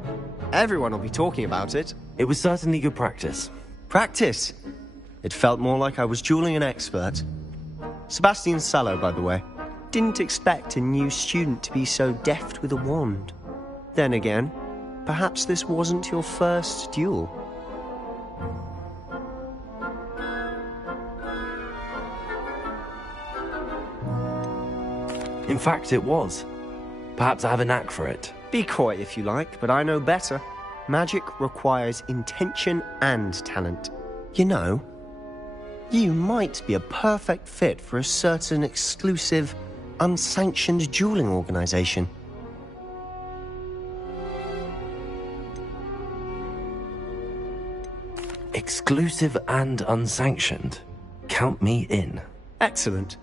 Everyone will be talking about it. It was certainly good practice. Practice? It felt more like I was dueling an expert. Sebastian Sallow, by the way. Didn't expect a new student to be so deft with a wand. Then again, perhaps this wasn't your first duel. In fact, it was. Perhaps I have a knack for it. Be coy if you like, but I know better. Magic requires intention and talent. You know, you might be a perfect fit for a certain exclusive, unsanctioned dueling organization. Exclusive and unsanctioned. Count me in. Excellent.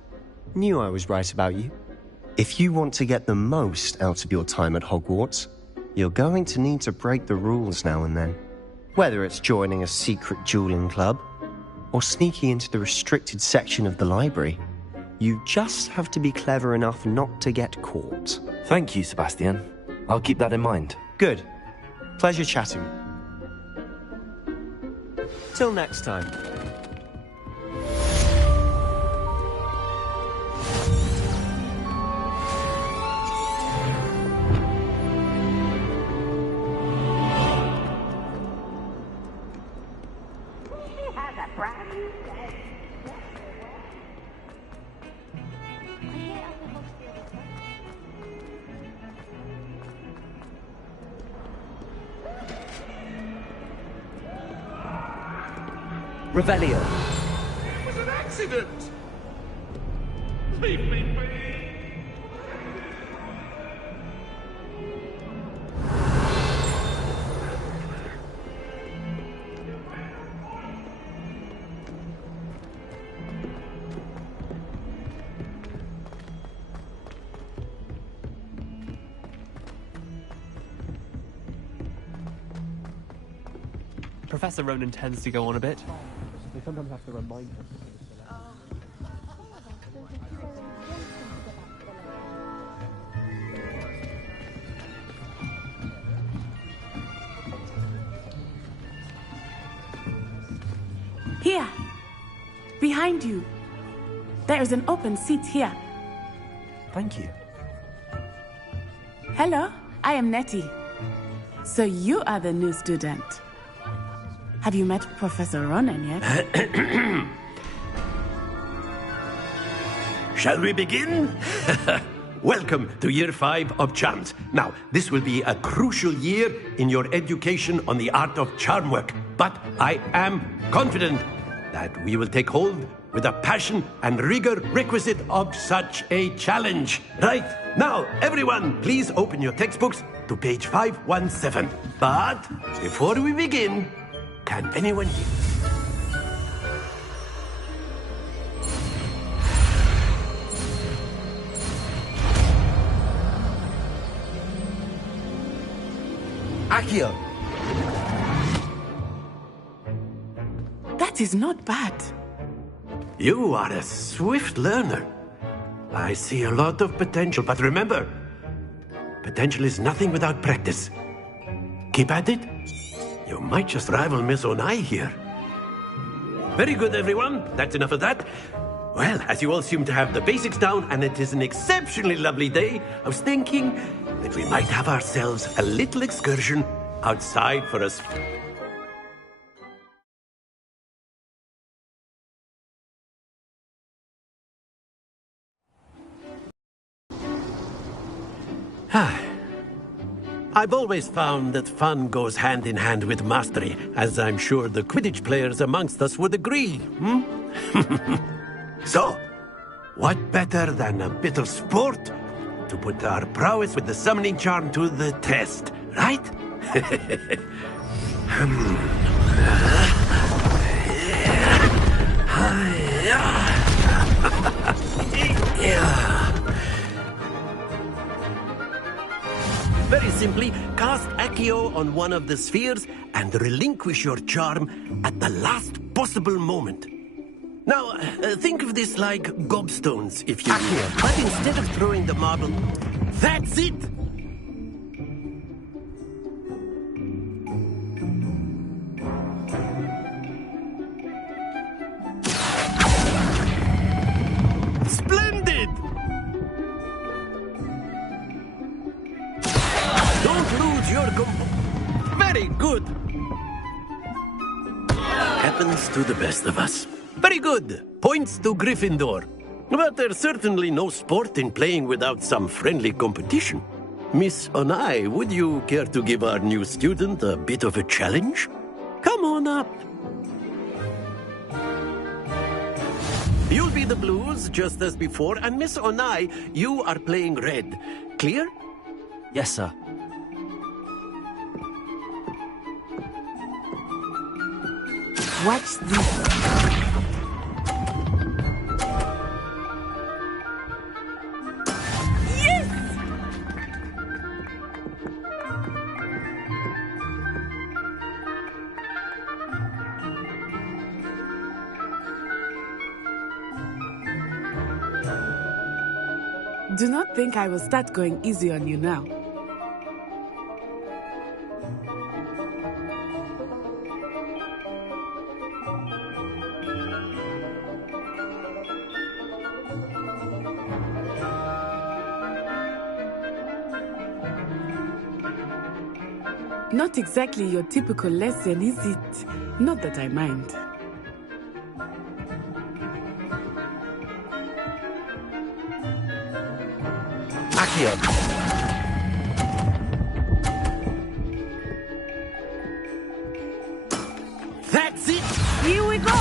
Knew I was right about you. If you want to get the most out of your time at Hogwarts, you're going to need to break the rules now and then. Whether it's joining a secret dueling club, or sneaking into the restricted section of the library, you just have to be clever enough not to get caught. Thank you, Sebastian. I'll keep that in mind. Good. Pleasure chatting. Till next time. Revelio. It was an accident! Leave me be! Professor Ronan tends to go on a bit. They sometimes have to remind him. Here. Behind you. There is an open seat here. Thank you. Hello, I am Nettie. So you are the new student. Have you met Professor Ronan yet? Shall we begin? Welcome to Year 5 of Charms. Now, this will be a crucial year in your education on the art of charm work. But I am confident that we will take hold with the passion and rigor requisite of such a challenge. Right, now, everyone, please open your textbooks to page 517. But before we begin, can anyone hear? Accio! That is not bad. You are a swift learner. I see a lot of potential, but remember, potential is nothing without practice. keep at it. You might just rival Miss Onai here. Very good, everyone. That's enough of that. Well, as you all seem to have the basics down, and it is an exceptionally lovely day, I was thinking that we might have ourselves a little excursion outside for us. I've always found that fun goes hand in hand with mastery, as I'm sure the Quidditch players amongst us would agree. So, what better than a bit of sport to put our prowess with the summoning charm to the test, right? Very simply, cast Accio on one of the spheres and relinquish your charm at the last possible moment. Now, think of this like gobstones, if you will. But instead of throwing the marble, that's it! Splendid! Don't lose your Very good! Happens to the best of us. Very good. Points to Gryffindor. But there's certainly no sport in playing without some friendly competition. Miss Onai, would you care to give our new student a bit of a challenge? Come on up. You'll be the blues, just as before, and Miss Onai, you are playing red. Clear? Yes, sir. Watch this. Do not think I will start going easy on you now. Not exactly your typical lesson, is it? Not that I mind. That's it! Here we go!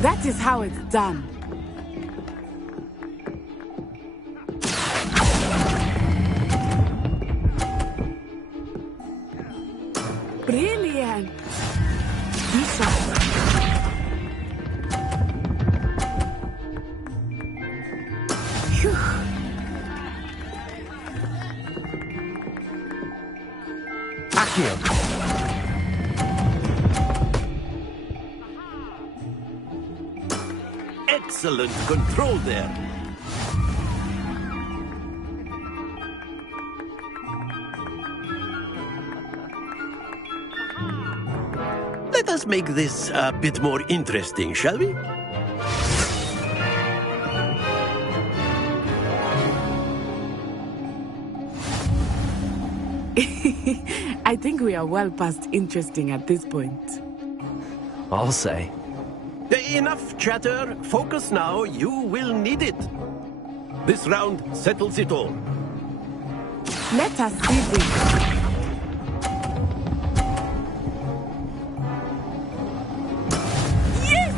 That is how it's done. Brilliant! Be sharp. Phew. Excellent control there. Let us make this a bit more interesting, shall we? I think we are well past interesting at this point. I'll say. Enough chatter. Focus now. You will need it. This round settles it all. Let us see this. Yes!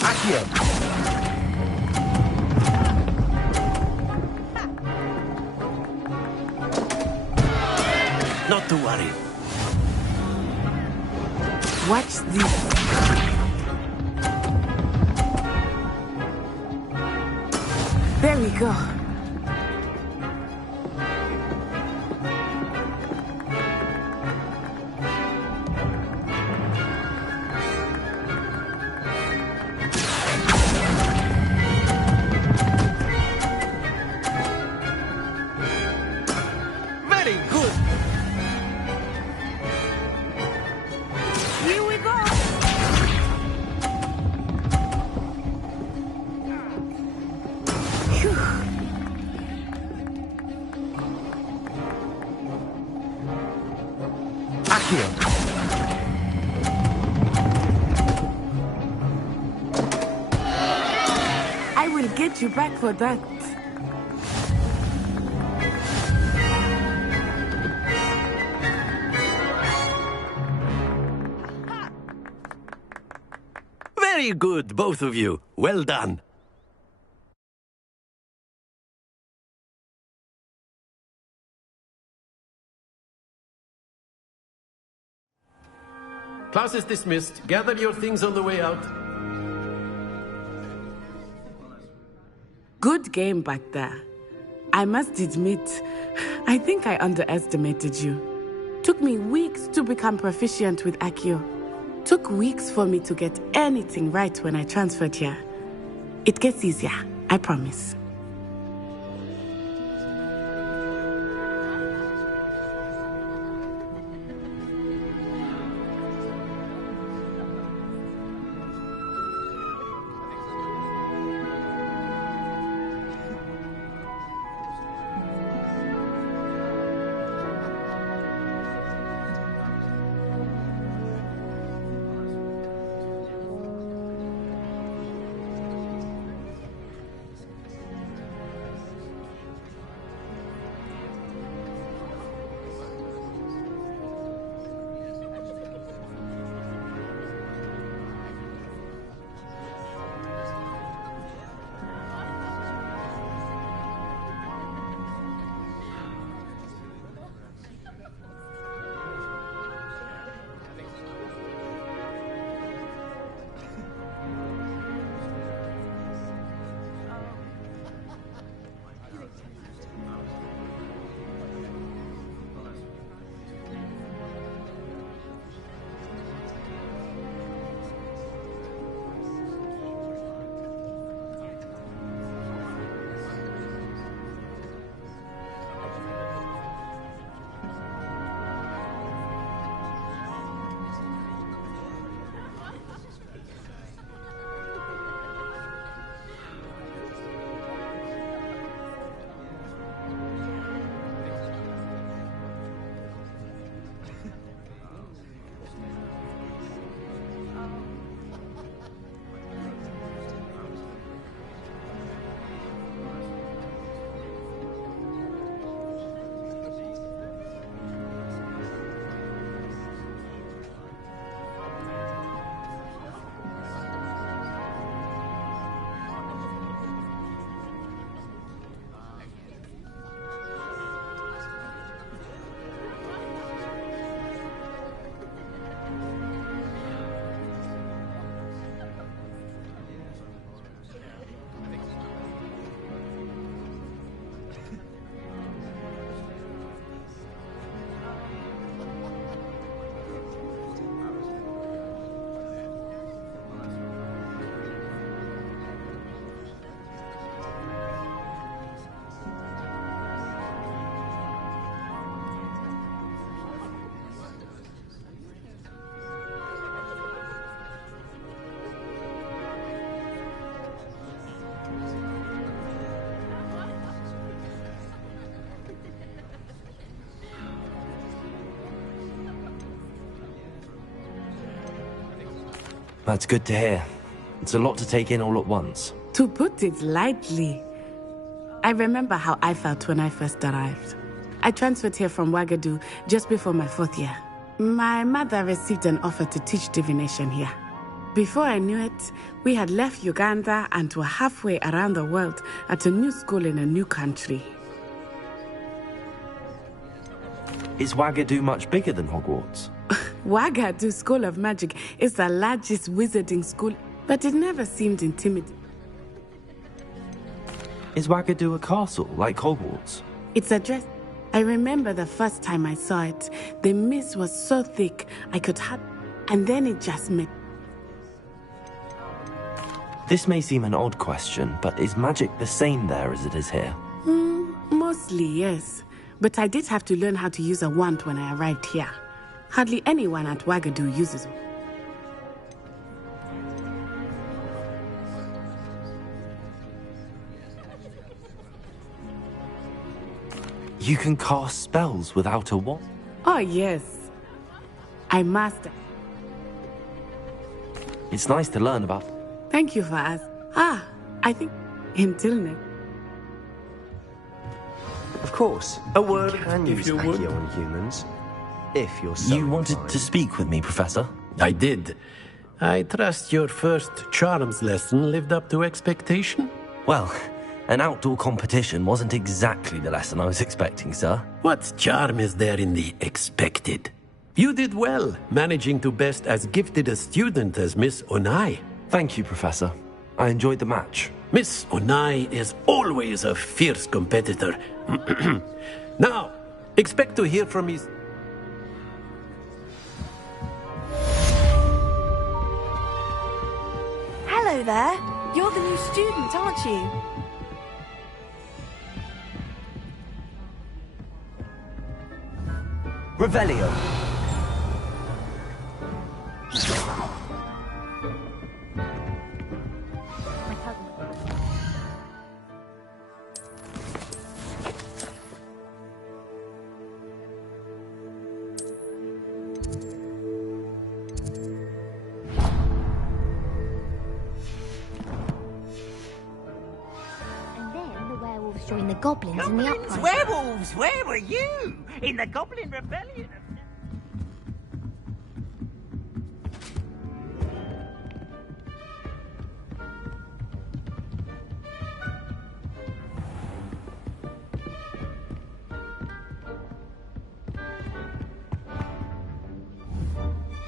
Accio. Not to worry. Watch this. There we go. Accio. I will get you back for that. Very good, both of you. Well done. Class is dismissed. Gather your things on the way out. Good game back there. I must admit, I think I underestimated you. Took me weeks to become proficient with Accio. Took weeks for me to get anything right when I transferred here. It gets easier, I promise. That's good to hear. It's a lot to take in all at once. To put it lightly, I remember how I felt when I first arrived. I transferred here from Wagadu just before my 4th year. My mother received an offer to teach divination here. Before I knew it, we had left Uganda and were halfway around the world at a new school in a new country. Is Wagadu much bigger than Hogwarts? Wagadu School of Magic is the largest wizarding school, but it never seemed intimidating. Is Wagadu a castle, like Hogwarts? It's a dress. I remember the first time I saw it. The mist was so thick, I could hardly... And then it just met. This may seem an odd question, but is magic the same there as it is here? Mostly, yes. But I did have to learn how to use a wand when I arrived here. Hardly anyone at Wagadu uses one. You can cast spells without a wand? Oh, yes. I mastered. It's nice to learn about. Thank you for asking. I think until next. Of course. A word, Can if use you would. Accio on humans, if you're so You wanted inclined. to speak with me, Professor? I did. I trust your first charms lesson lived up to expectation? Well, an outdoor competition wasn't exactly the lesson I was expecting, sir. What charm is there in the expected? You did well, managing to best as gifted a student as Miss Onai. Thank you, Professor. I enjoyed the match. Miss Onai is always a fierce competitor. Now, expect to hear from me. Hello there. You're the new student, aren't you? Revelio. And then the werewolves joined the goblins in the Goblins, uprising. werewolves, where were you? In the Goblin Rebellion?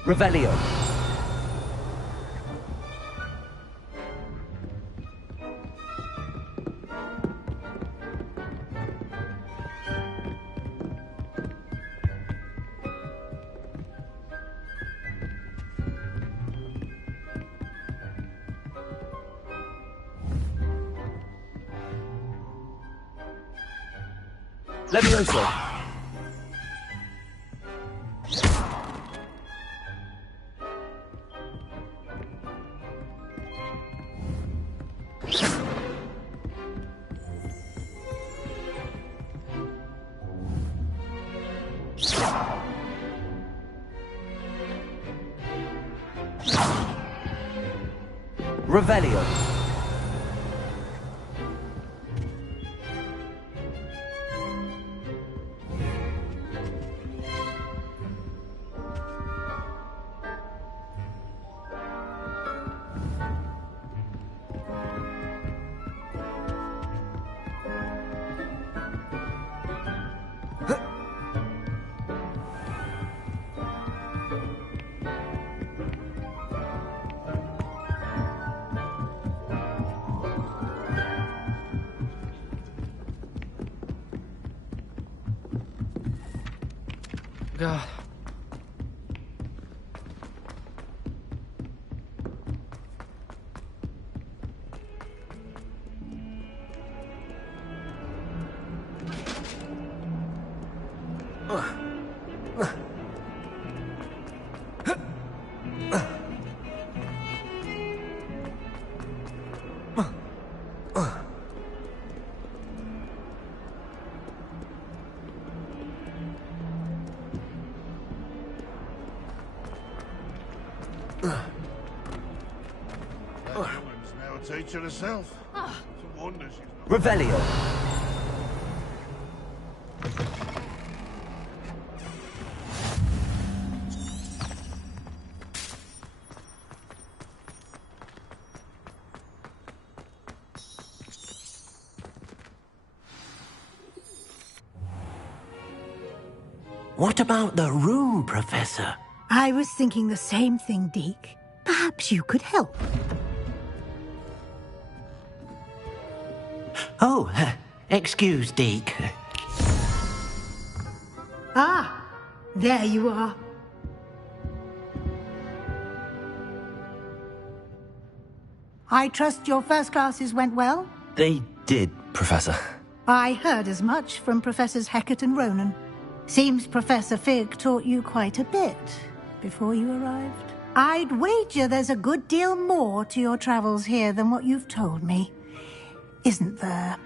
Revelio. Levioso. Revelio. God. That woman's now a teacher herself. It's a wonder she's not... Revelio. What about the room, Professor? I was thinking the same thing, Deke. Perhaps you could help. Oh, excuse, Deke. Ah, there you are. I trust your first classes went well? They did, Professor. I heard as much from Professors Hecat and Ronan. Seems Professor Fig taught you quite a bit before you arrived. I'd wager there's a good deal more to your travels here than what you've told me. Isn't there?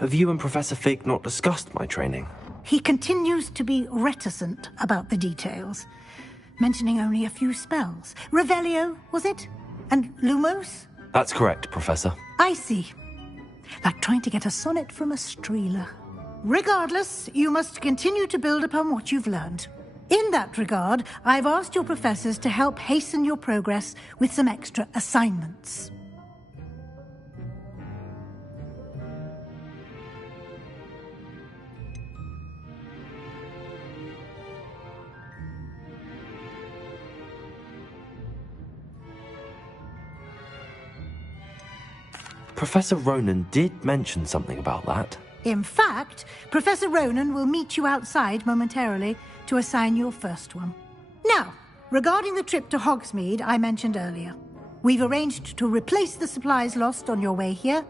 Have you and Professor Fig not discussed my training? He continues to be reticent about the details, mentioning only a few spells. Revelio, was it? And Lumos? That's correct, Professor. I see. Like trying to get a sonnet from a streeler. Regardless, you must continue to build upon what you've learned. In that regard, I've asked your professors to help hasten your progress with some extra assignments. Professor Ronan did mention something about that. In fact, Professor Ronan will meet you outside momentarily to assign your first one. Now, regarding the trip to Hogsmeade I mentioned earlier, we've arranged to replace the supplies lost on your way here,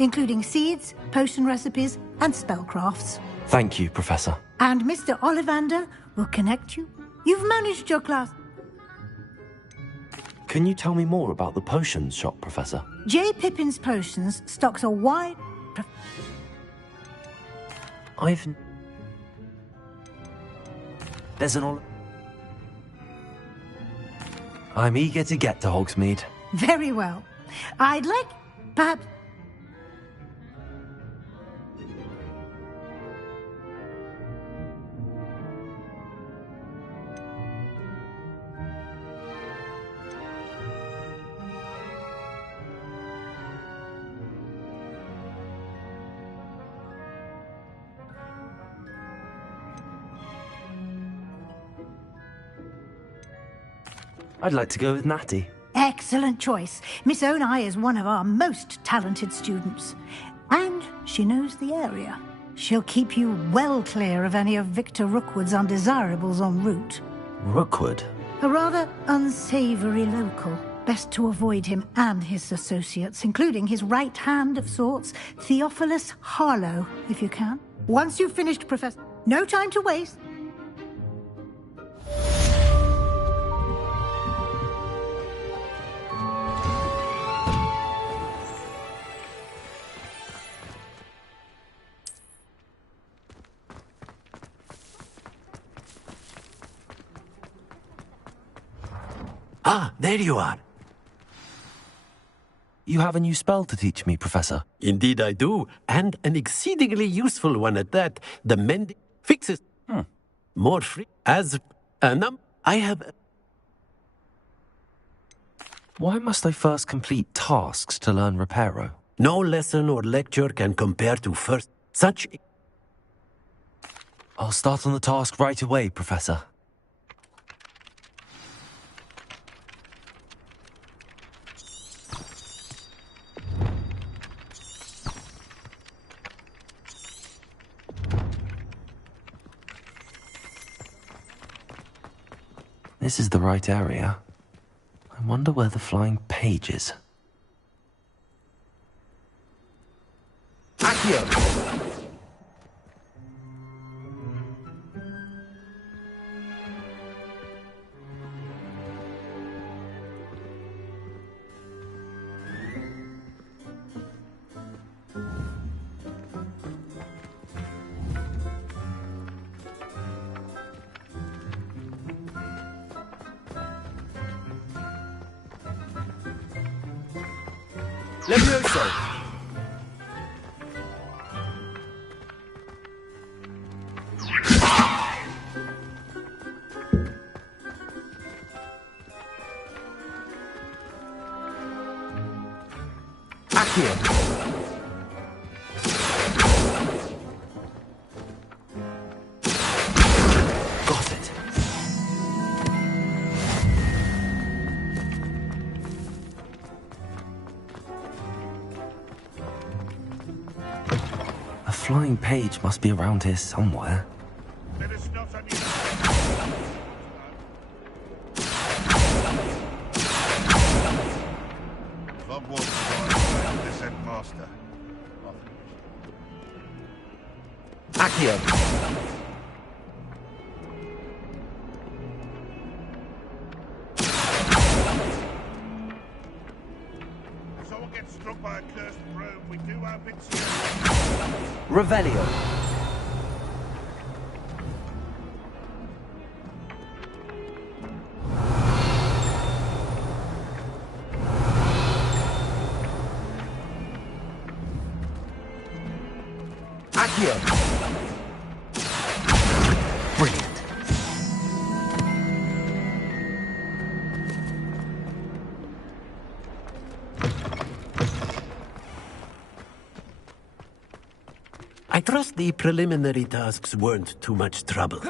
including seeds, potion recipes, and spellcrafts. Thank you, Professor. And Mr. Ollivander will connect you. You've managed your class. Can you tell me more about the potions shop, Professor? J. Pippin's Potions stocks a wide... There's an I'm eager to get to Hogsmeade. Very well. I'd like, perhaps... I'd like to go with Natty. Excellent choice. Miss Onai is one of our most talented students. And she knows the area. She'll keep you well clear of any of Victor Rookwood's undesirables en route. Rookwood? A rather unsavory local. Best to avoid him and his associates, including his right hand of sorts, Theophilus Harlow, if you can. Once you've finished, Professor... No time to waste. Ah, there you are. You have a new spell to teach me, Professor. Indeed I do, and an exceedingly useful one at that. The mending fixes more free as a I have... Why must I first complete tasks to learn Reparo? No lesson or lecture can compare to first such... I'll start on the task right away, Professor. This is the right area. I wonder where the flying page is. Accio! Levioso! Accio! Got it. A flying page must be around here somewhere. Let us not Hogwarts descent master. Accio! someone gets struck by a cursed broom, we do our bit to... Revelio. Accio. Brilliant. I trust the preliminary tasks weren't too much trouble.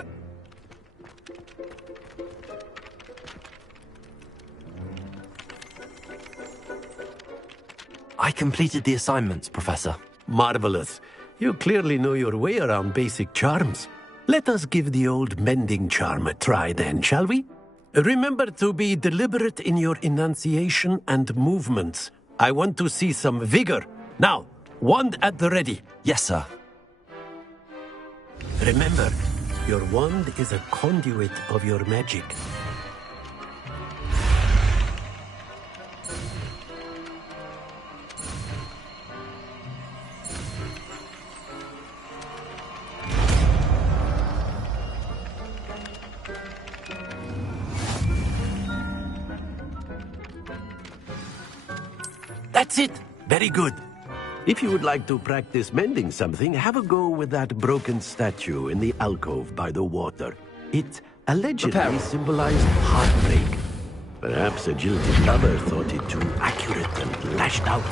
I completed the assignments, Professor. Marvelous. You clearly know your way around basic charms. Let us give the old mending charm a try then, shall we? Remember to be deliberate in your enunciation and movements. I want to see some vigor. Now, wand at the ready. Yes, sir. Remember, your wand is a conduit of your magic. That's it. Very good. If you would like to practice mending something, have a go with that broken statue in the alcove by the water. It allegedly symbolized heartbreak. Perhaps a jilted lover thought it too accurate and lashed out.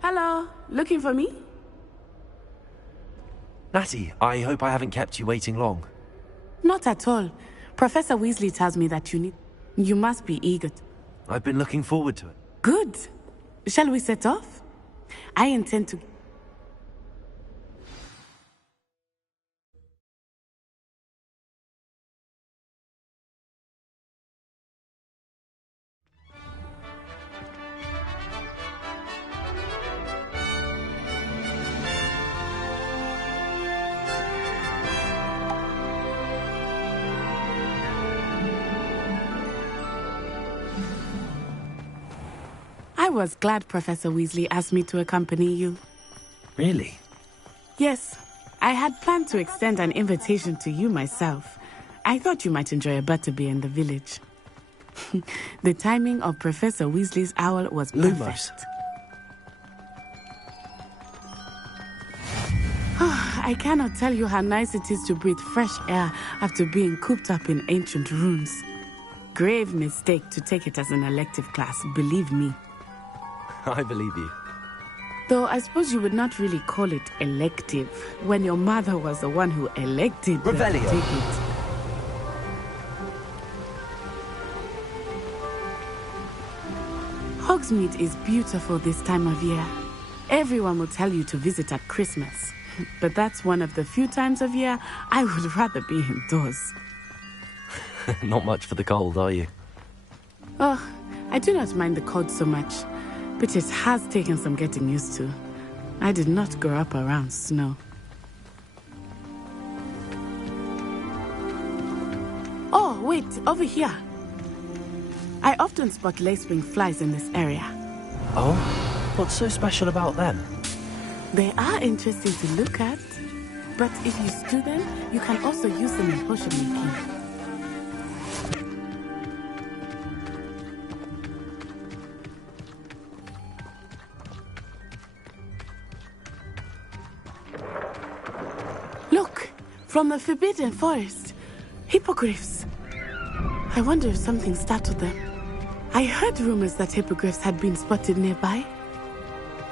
Hello, looking for me? Natty, I hope I haven't kept you waiting long. Not at all. Professor Weasley tells me that you must be eager. I've been looking forward to it. Good. Shall we set off? I intend to... I was glad Professor Weasley asked me to accompany you. Really? Yes. I had planned to extend an invitation to you myself. I thought you might enjoy a butterbeer in the village. The timing of Professor Weasley's owl was perfect. Lumos. I cannot tell you how nice it is to breathe fresh air after being cooped up in ancient rooms. Grave mistake to take it as an elective class, believe me. I believe you. Though I suppose you would not really call it elective when your mother was the one who elected to take it. Hogsmeade is beautiful this time of year. Everyone will tell you to visit at Christmas. But that's one of the few times of year I would rather be indoors. Not much for the cold, are you? Oh, I do not mind the cold so much. But it has taken some getting used to. I did not grow up around snow. Oh, wait, over here. I often spot lacewing flies in this area. Oh? What's so special about them? They are interesting to look at, but if you stew them, you can also use them in potion making. Look! From the Forbidden Forest. Hippogriffs. I wonder if something startled them. I heard rumors that hippogriffs had been spotted nearby.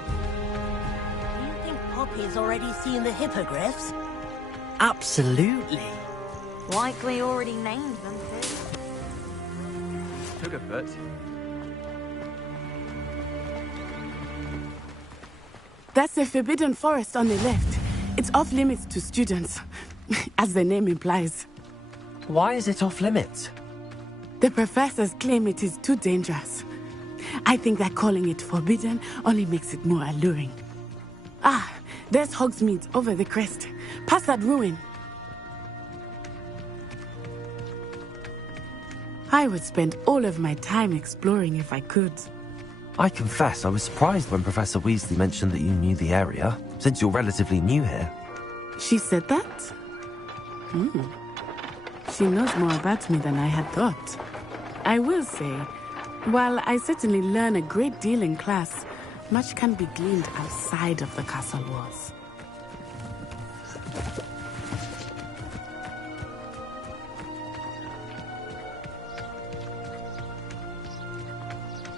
Do you think Poppy's already seen the hippogriffs? Absolutely. Likely already named them too. Took a bit. That's the Forbidden Forest on the left. It's off limits to students, as the name implies. Why is it off limits? The professors claim it is too dangerous. I think that calling it forbidden only makes it more alluring. Ah, there's Hogsmeade over the crest. Past that ruin. I would spend all of my time exploring if I could. I confess I was surprised when Professor Weasley mentioned that you knew the area, since you're relatively new here. She said that? She knows more about me than I had thought. I will say, while I certainly learn a great deal in class, much can be gleaned outside of the castle walls.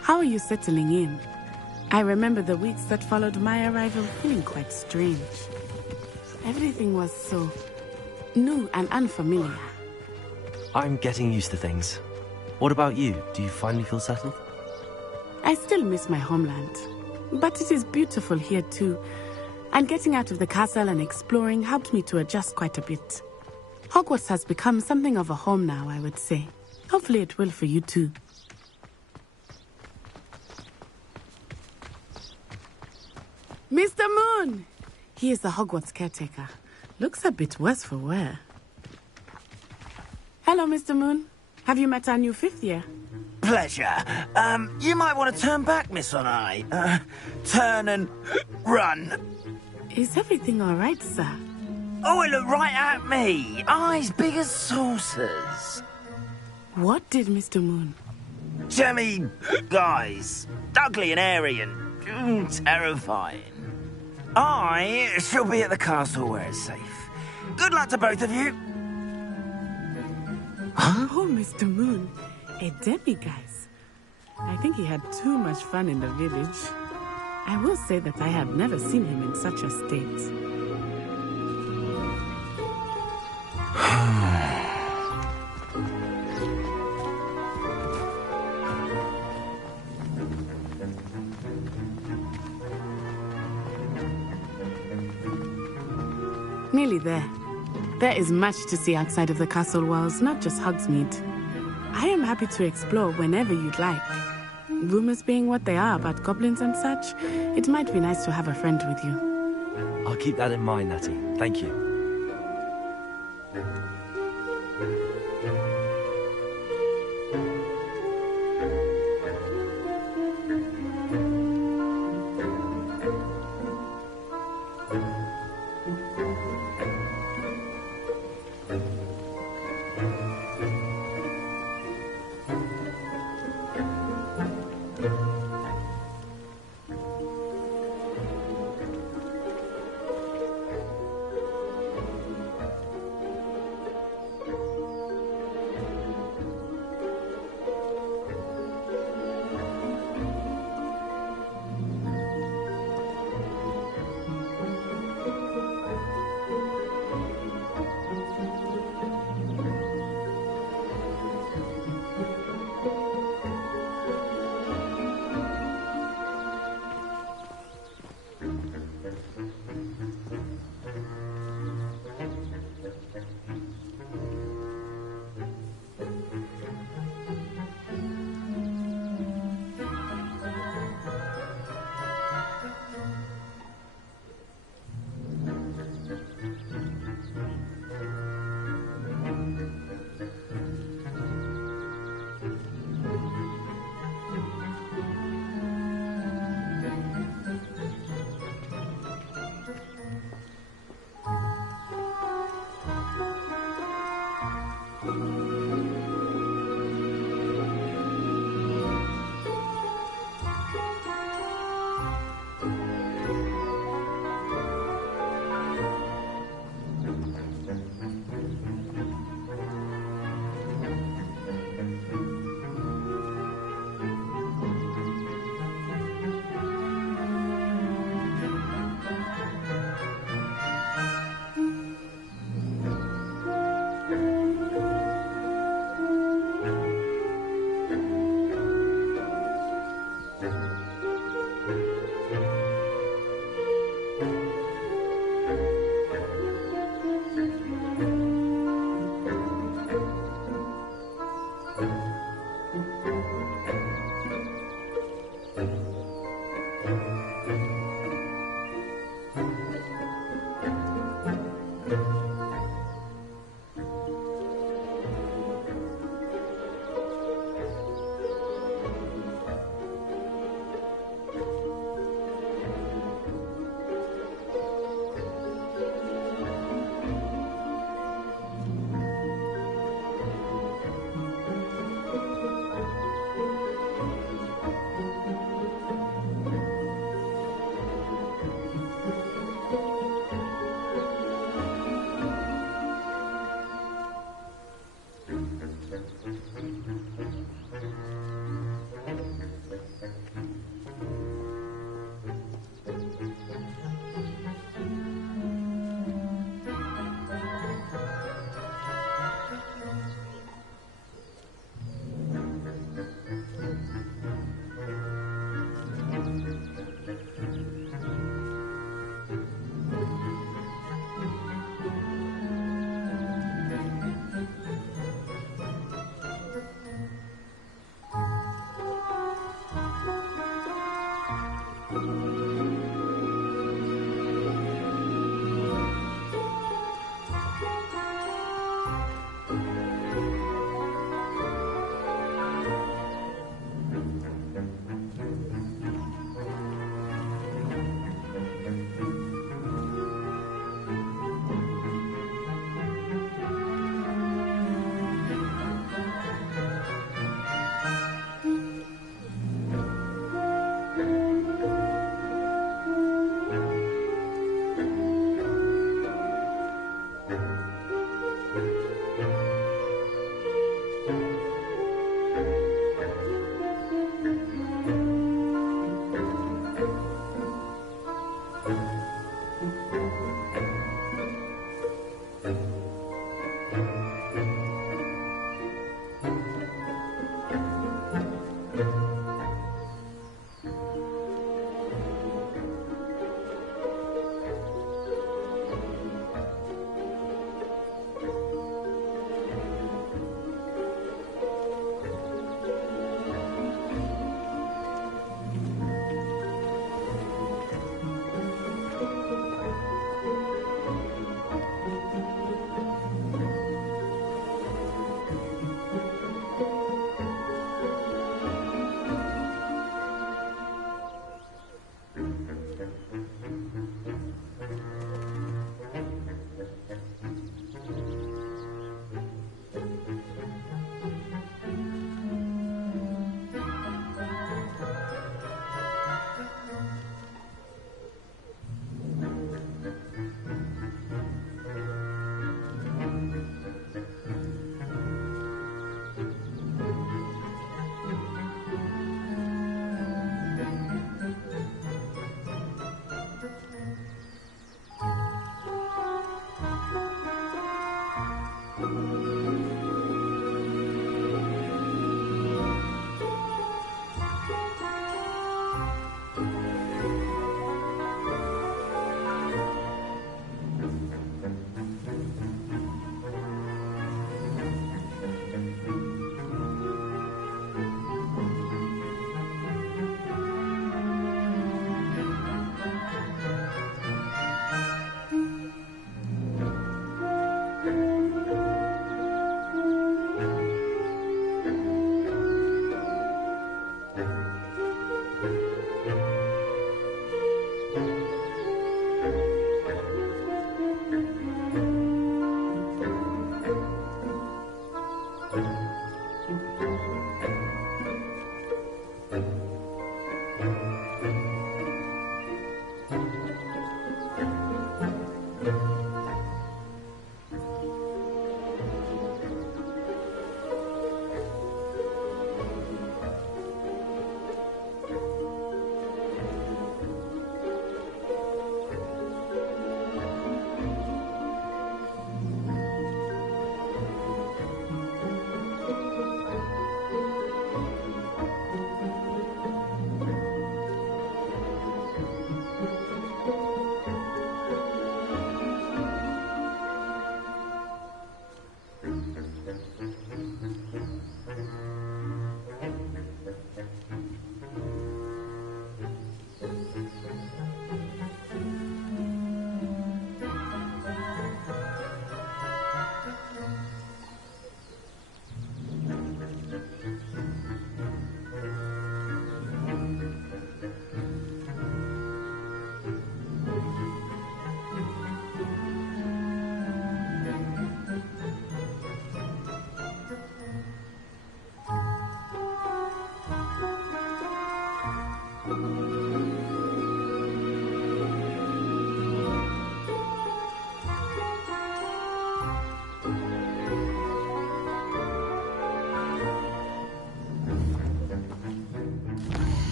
How are you settling in? I remember the weeks that followed my arrival feeling quite strange. Everything was so new and unfamiliar. I'm getting used to things. What about you? Do you finally feel settled? I still miss my homeland, but it is beautiful here too. And getting out of the castle and exploring helped me to adjust quite a bit. Hogwarts has become something of a home now, I would say. Hopefully it will for you too. Mr. Moon! He is the Hogwarts caretaker. Looks a bit worse for wear. Hello, Mr. Moon. Have you met our new 5th year? Pleasure. You might want to turn back, Miss Onai. Turn and run. Is everything all right, sir? Oh, it looked right at me. Eyes big as saucers. What did Mr. Moon? Jemmy guys. Ugly and airy and terrifying. I shall be at the castle where it's safe. Good luck to both of you. Oh, Mr. Moon. A demiguise. I think he had too much fun in the village. I will say that I have never seen him in such a state. Nearly there. There is much to see outside of the castle walls, not just Hogsmeade. I am happy to explore whenever you'd like. Rumors being what they are about goblins and such, it might be nice to have a friend with you. I'll keep that in mind, Natty. Thank you.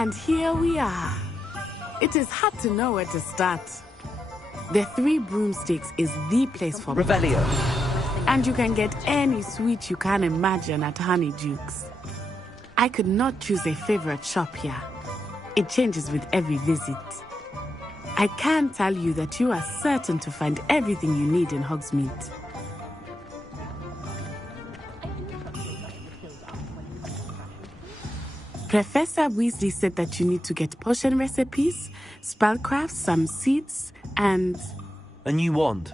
And here we are. It is hard to know where to start. The Three Broomsticks is the place for Revelio. And you can get any sweet you can imagine at Honeydukes. I could not choose a favorite shop here. It changes with every visit. I can tell you that you are certain to find everything you need in Hogsmeade. Professor Weasley said that you need to get potion recipes, spellcrafts, some seeds, and... A new wand?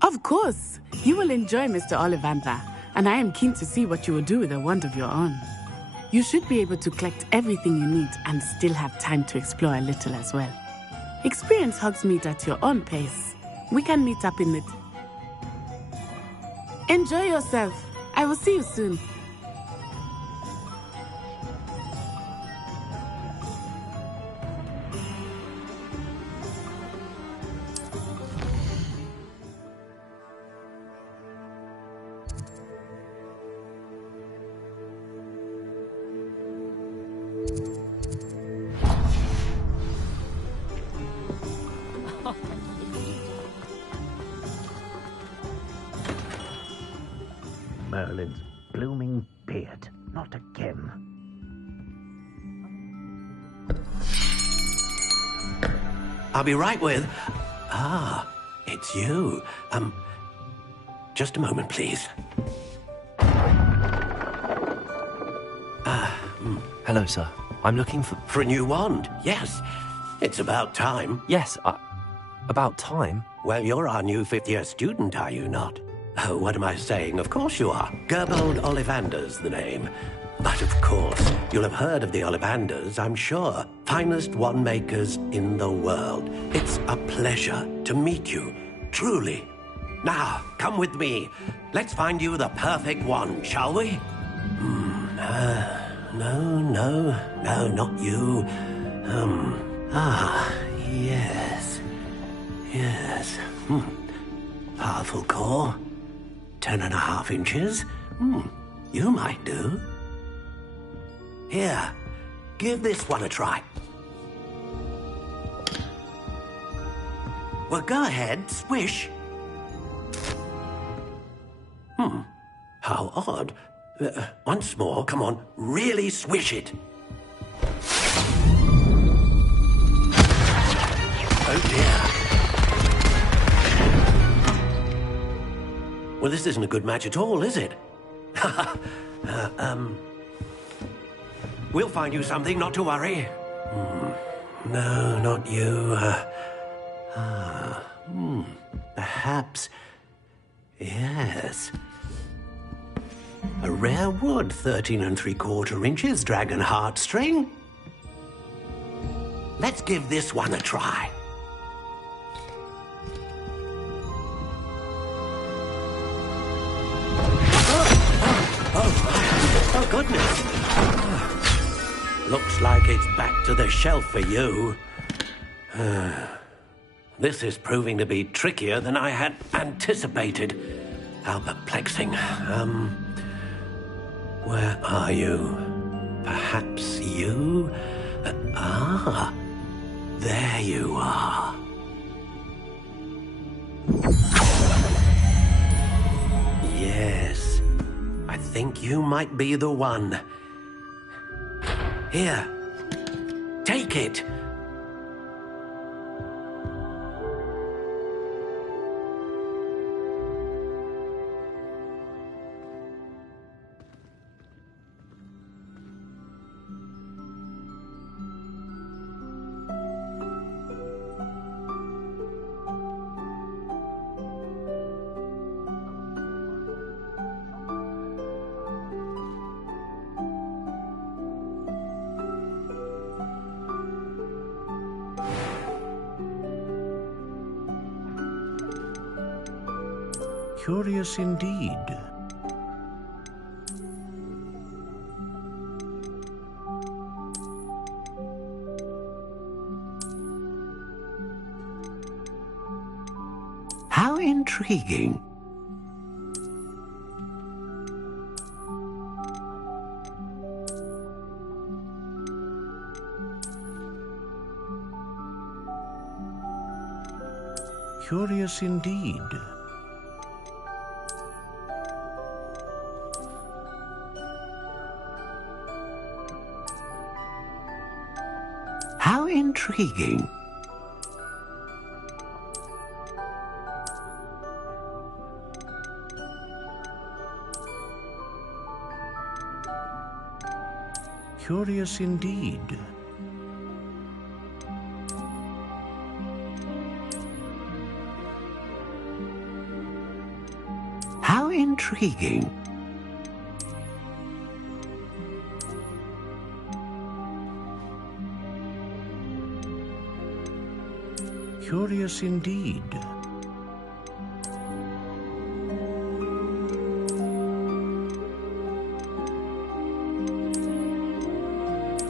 Of course! You will enjoy Mr. Ollivander, and I am keen to see what you will do with a wand of your own. You should be able to collect everything you need and still have time to explore a little as well. Experience Hogsmeade at your own pace. We can meet up in it. Enjoy yourself. I will see you soon. Merlin's blooming beard. Not again. I'll be right with... Ah, it's you. Just a moment, please. Hello, sir. I'm looking for... For a new wand, yes. It's about time. Yes, about time? Well, you're our new fifth-year student, are you not? Oh, what am I saying? Of course you are. Gerbold Ollivander's the name. But of course, you'll have heard of the Ollivanders, I'm sure. Finest wand makers in the world. It's a pleasure to meet you, truly. Now, come with me. Let's find you the perfect wand, shall we? No, not you. Yes. Powerful core. 10.5 inches. You might do. Here, give this one a try. Well, go ahead, swish. How odd. Once more, come on, really swish it. Oh dear. Well, this isn't a good match at all, is it? We'll find you something, not to worry. No, not you. Perhaps... Yes. A rare wood, 13 3/4 inches, dragon heartstring. Let's give this one a try. Oh, goodness. Looks like it's back to the shelf for you. This is proving to be trickier than I had anticipated. How perplexing. Where are you? Perhaps you? There you are. Yes. I think you might be the one. Here. Take it. Curious indeed. How intriguing. Curious indeed. How intriguing. Curious indeed. How intriguing. Curious indeed.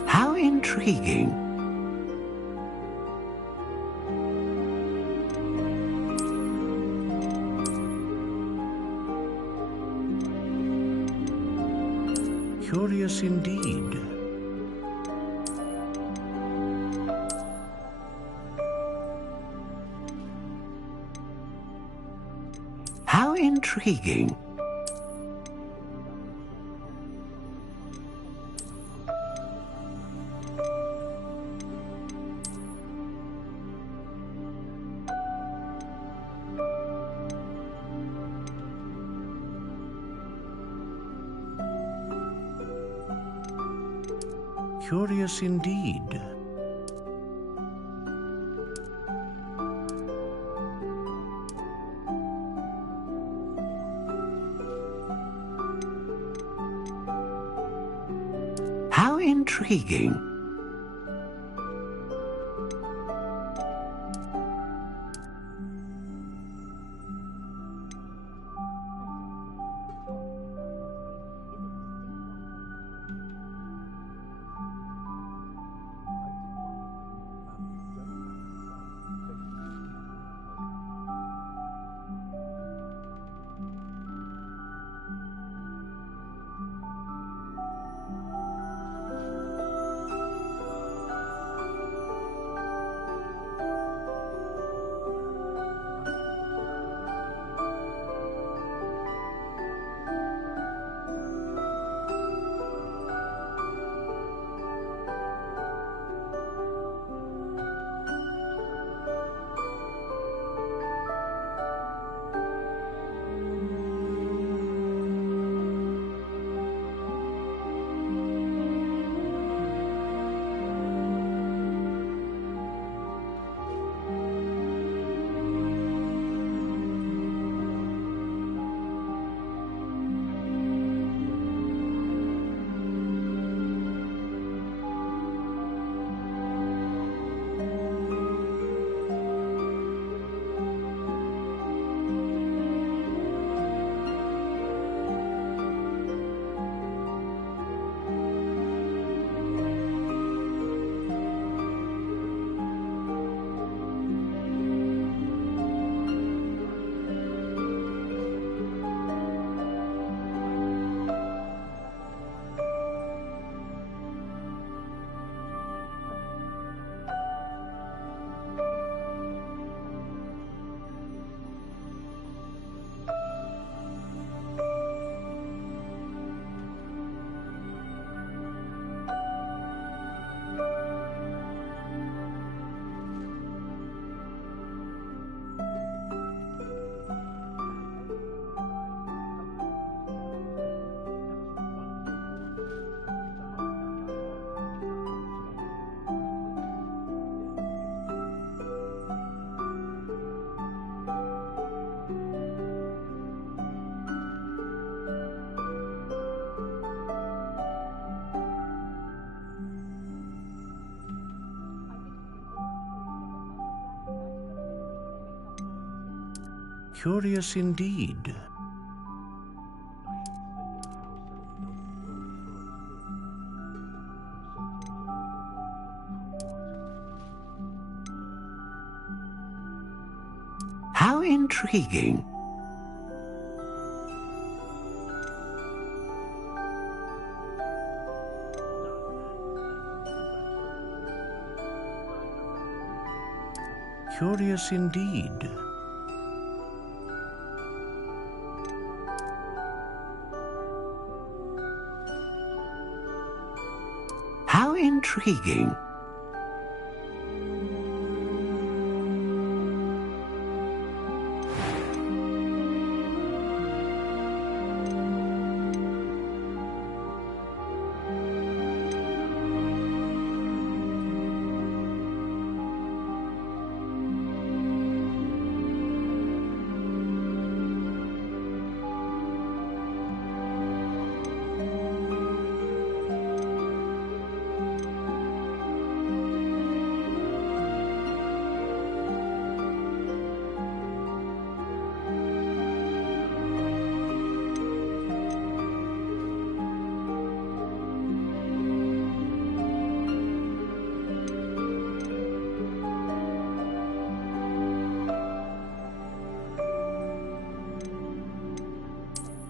How intriguing. Curious indeed. How intriguing. Curious indeed. How intriguing. Curious indeed. How intriguing. Curious indeed. How intriguing.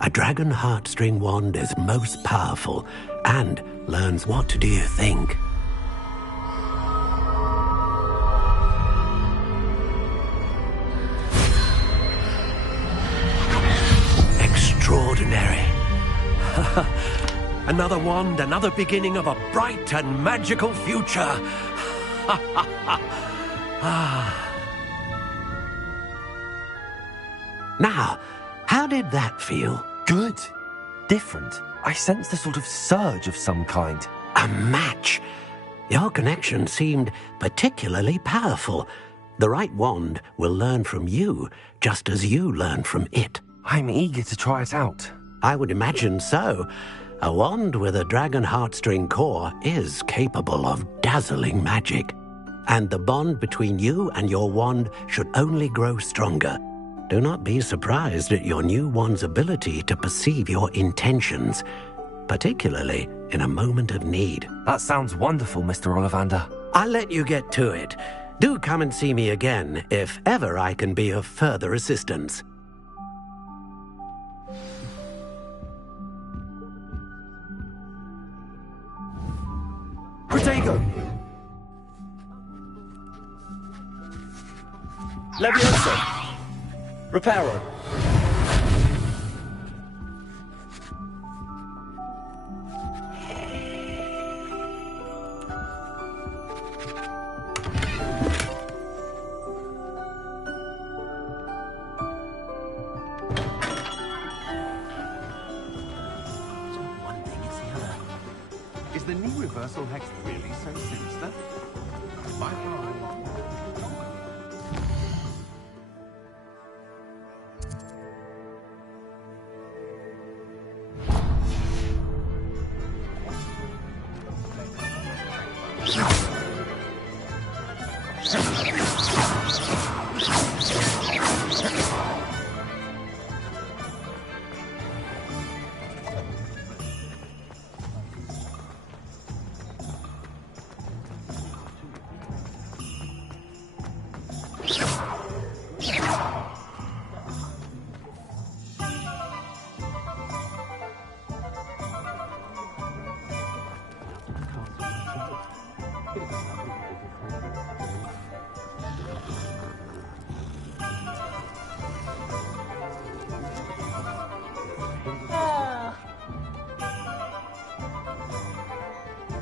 a dragon heartstring wand is most powerful and learns what do you think? Extraordinary. Another wand, another beginning of a bright and magical future. Now, how did that feel? Good. Different. I sensed a sort of surge of some kind. A match. Your connection seemed particularly powerful. The right wand will learn from you, just as you learn from it. I'm eager to try it out. I would imagine so. A wand with a dragon heartstring core is capable of dazzling magic. And the bond between you and your wand should only grow stronger. Do not be surprised at your new wand's ability to perceive your intentions, particularly in a moment of need. That sounds wonderful, Mr. Ollivander. I'll let you get to it. Do come and see me again if ever I can be of further assistance. Protego! Leviosa! Reparo! Is the new reversal hex really so sinister? My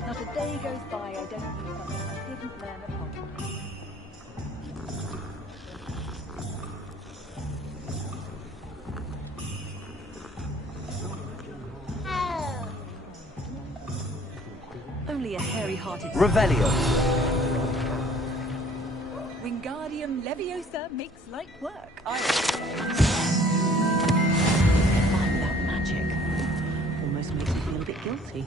Not a day goes by I don't do something I didn't learn at Hogwarts. Only a hairy-hearted... Revelio! Wingardium Leviosa makes light work. I that magic. Almost makes me feel a bit guilty.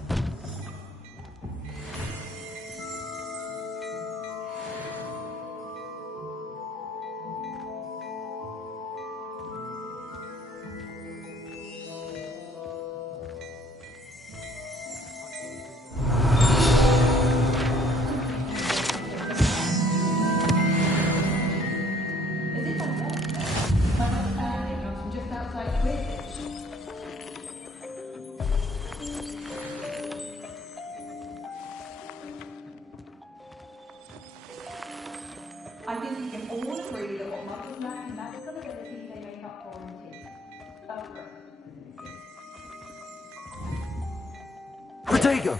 I think we can all agree that what muggles lack in magical abilities, they make up for in tea. Protego!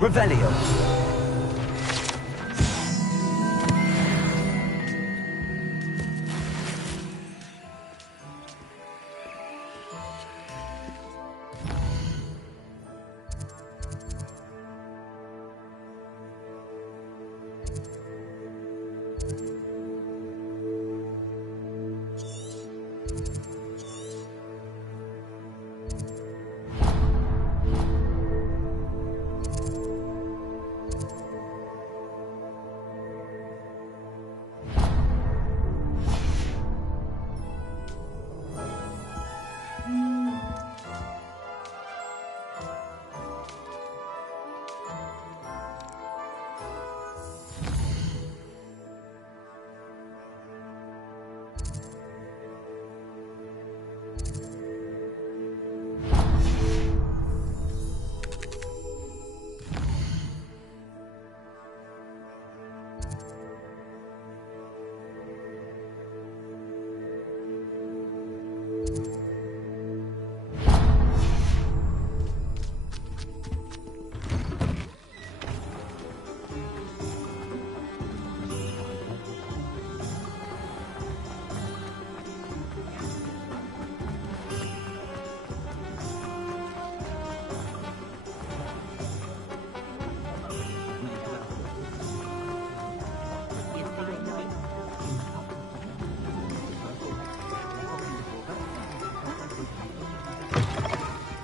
Revelio.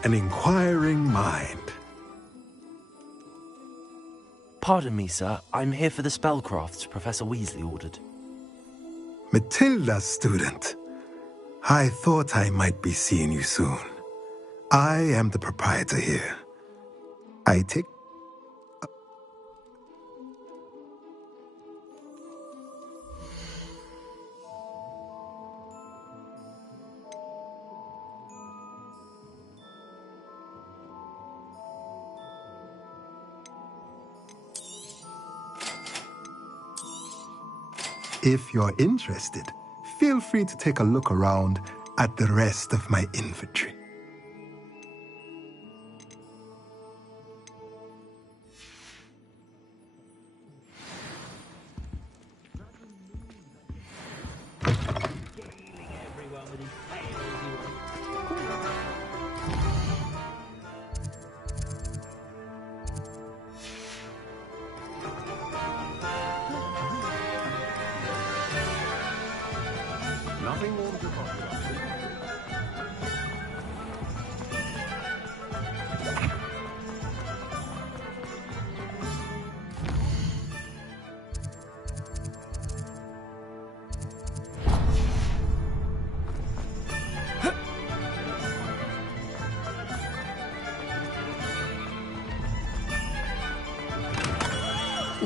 An inquiring mind. Pardon me, sir. I'm here for the spellcrafts Professor Weasley ordered. Matilda's student. I thought I might be seeing you soon. I am the proprietor here. I take... If you're interested, feel free to take a look around at the rest of my inventory. Nothing more to talk about.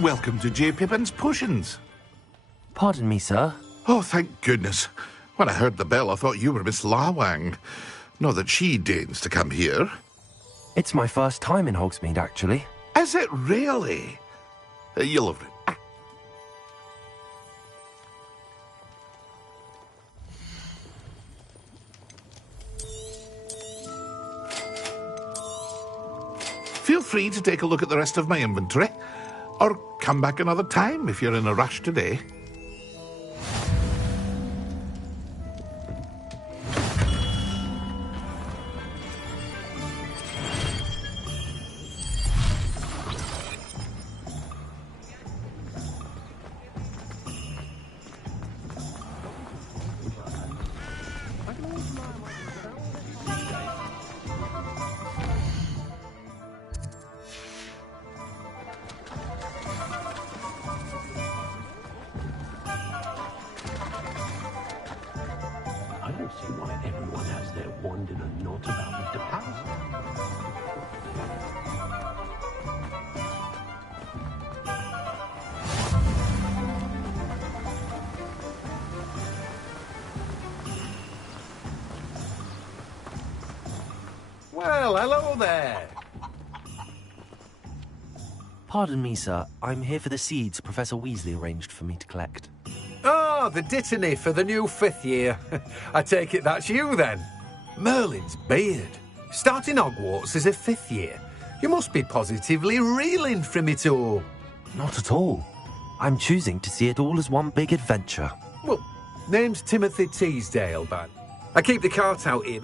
Welcome to J. Pippin's Potions. Pardon me, sir. Oh, thank goodness. When I heard the bell, I thought you were Miss Lawang. Not that she deigns to come here. It's my first time in Hogsmeade, actually. Is it really? You'll have it. Feel free to take a look at the rest of my inventory, or come back another time if you're in a rush today. not about the past. Well, hello there. Pardon me, sir. I'm here for the seeds Professor Weasley arranged for me to collect. Ah, the dittany for the new 5th year. I take it that's you, then. Merlin's beard. Starting Hogwarts as a 5th year. You must be positively reeling from it all. Not at all. I'm choosing to see it all as one big adventure. Well, name's Timothy Teasdale, but I keep the cart out here.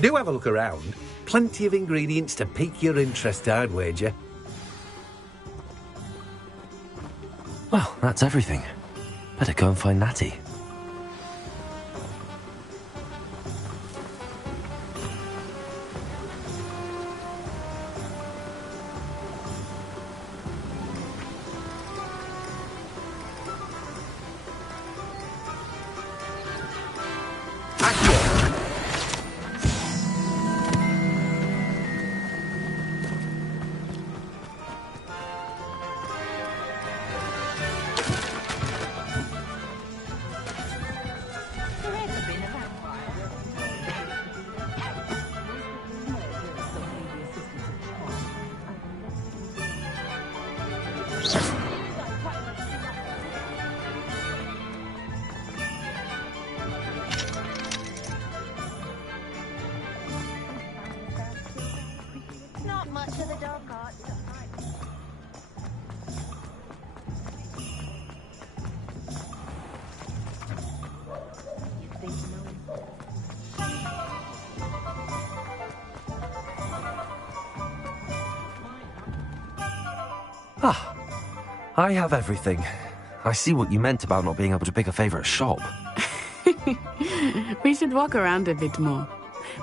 Do have a look around. Plenty of ingredients to pique your interest, I'd wager. Well, that's everything. Better go and find Natty. Not much of the dog cart. Ah, I have everything. I see what you meant about not being able to pick a favourite shop. We should walk around a bit more.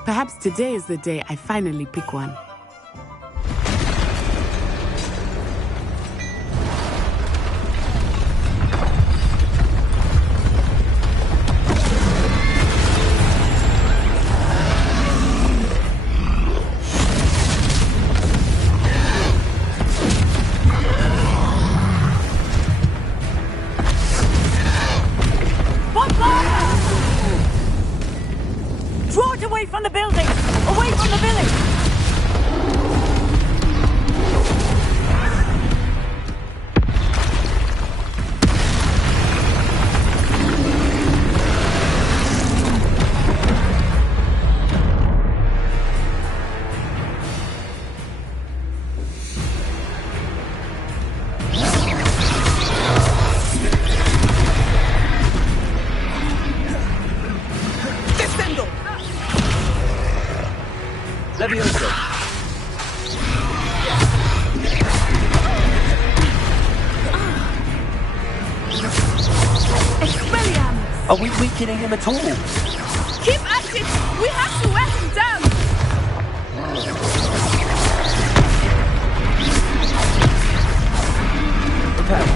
Perhaps today is the day I finally pick one. Draw it away from the building! Away from the village! Levioso. Expelliarmus! Are we weakening him at all? Keep at it! We have to wear him down! Prepare.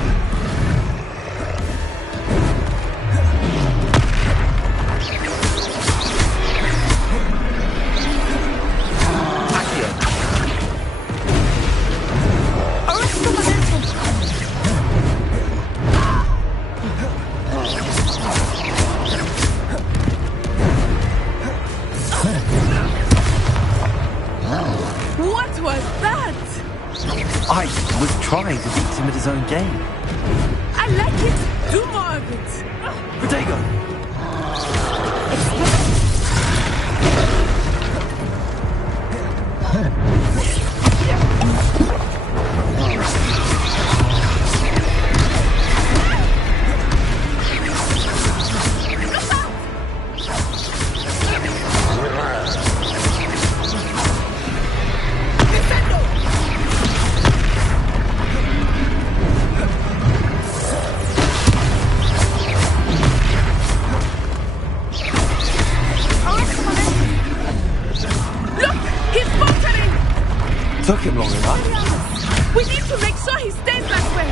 What was that? I was trying to beat him at his own game. I like it. Do more of it. Protego! Took him long enough. We need to make sure he stays that way.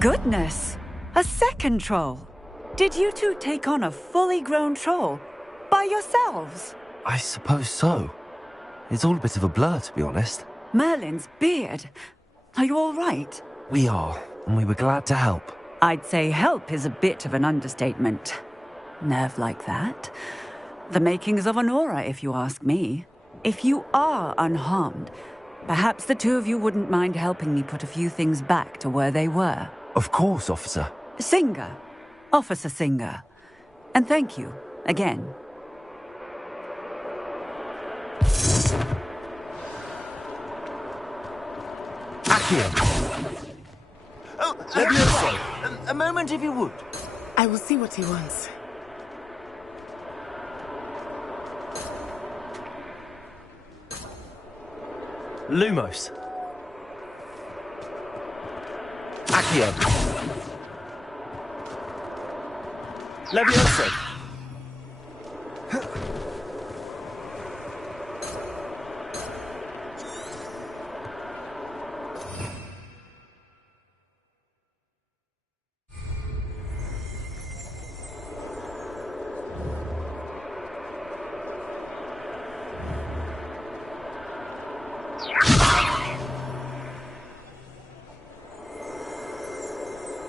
Goodness! A second troll! Did you two take on a fully grown troll? By yourselves? I suppose so. It's all a bit of a blur, to be honest. Merlin's beard. Are you all right? We are, and we were glad to help. I'd say help is a bit of an understatement. Nerve like that. The makings of an aura, if you ask me. If you are unharmed, perhaps the two of you wouldn't mind helping me put a few things back to where they were. Of course, officer. Singer. Officer Singer. And thank you, again. Accio! Oh, Levioso! A moment, if you would. I will see what he wants. Lumos. Accio. Levioso!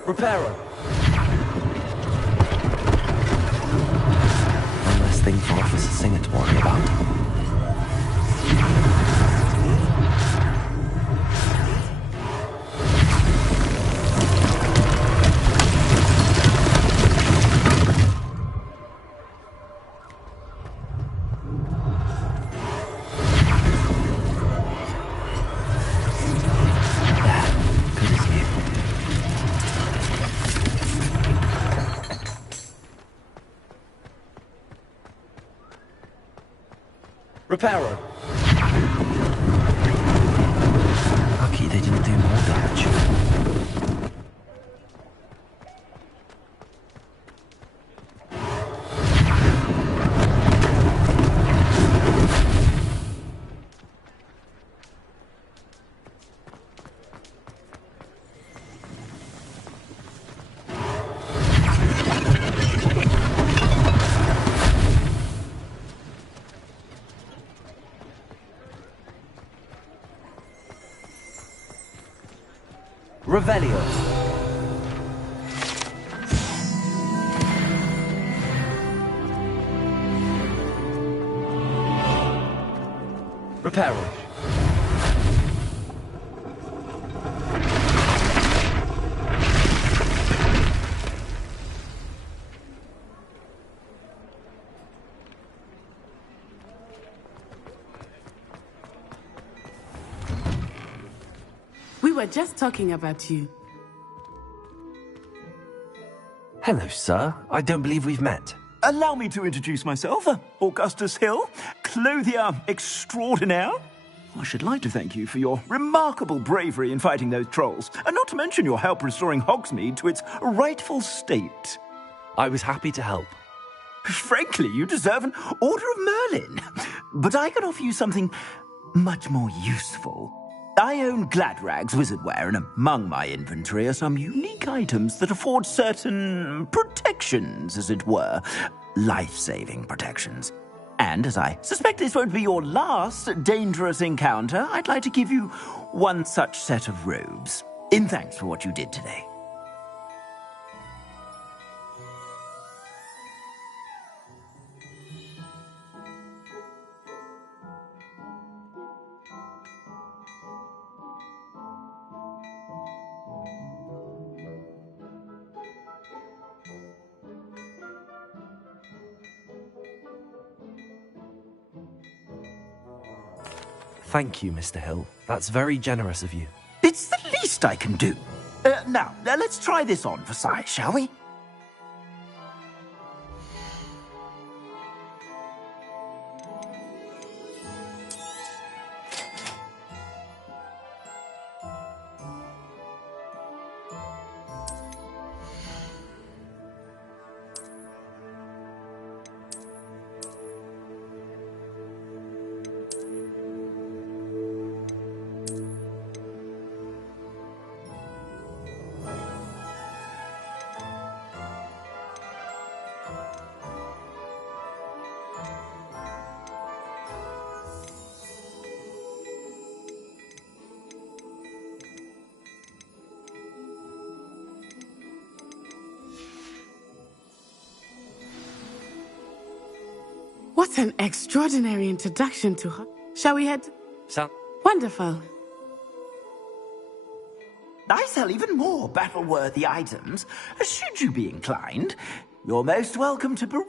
Reparo. One less thing for Officer Singer to worry about. Reparo. Lucky they didn't do more damage. Revelio. Reparo. We were just talking about you. Hello, sir. I don't believe we've met. Allow me to introduce myself, Augustus Hill, clothier extraordinaire. I should like to thank you for your remarkable bravery in fighting those trolls, and not to mention your help restoring Hogsmeade to its rightful state. I was happy to help. Frankly, you deserve an Order of Merlin. But I can offer you something much more useful. I own Gladrag's wizardware, and among my inventory are some unique items that afford certain protections, as it were. Life-saving protections. And as I suspect this won't be your last dangerous encounter, I'd like to give you one such set of robes, in thanks for what you did today. Thank you, Mr. Hill. That's very generous of you. It's the least I can do. Now, let's try this on for size, shall we? What an extraordinary introduction to her. Shall we head? Wonderful. I sell even more battle-worthy items. Should you be inclined, you're most welcome to peruse.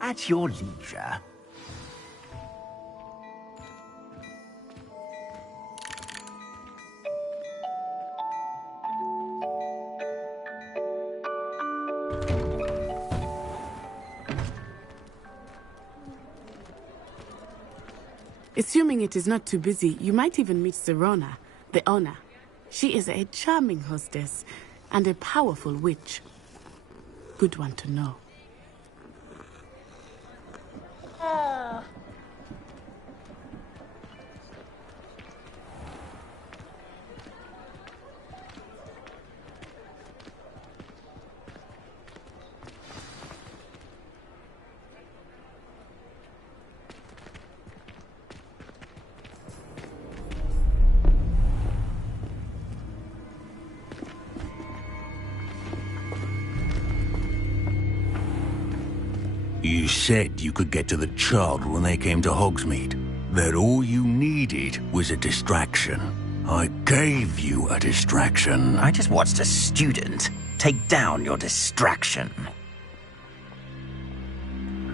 At your leisure. Assuming it is not too busy, you might even meet Serona, the owner. She is a charming hostess and a powerful witch. Good one to know. You said you could get to the child when they came to Hogsmeade. That all you needed was a distraction. I gave you a distraction. I just watched a student take down your distraction.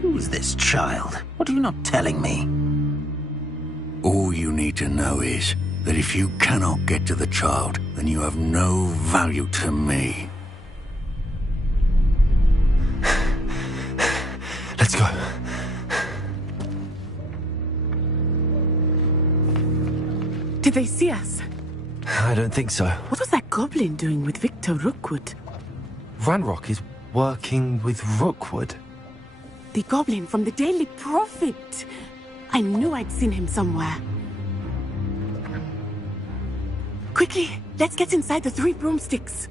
Who's this child? What are you not telling me? All you need to know is that if you cannot get to the child, then you have no value to me. Let's go. Did they see us? I don't think so. What was that goblin doing with Victor Rookwood? Ranrock is working with Rookwood. The goblin from the Daily Prophet. I knew I'd seen him somewhere. Quickly, let's get inside the 3 broomsticks.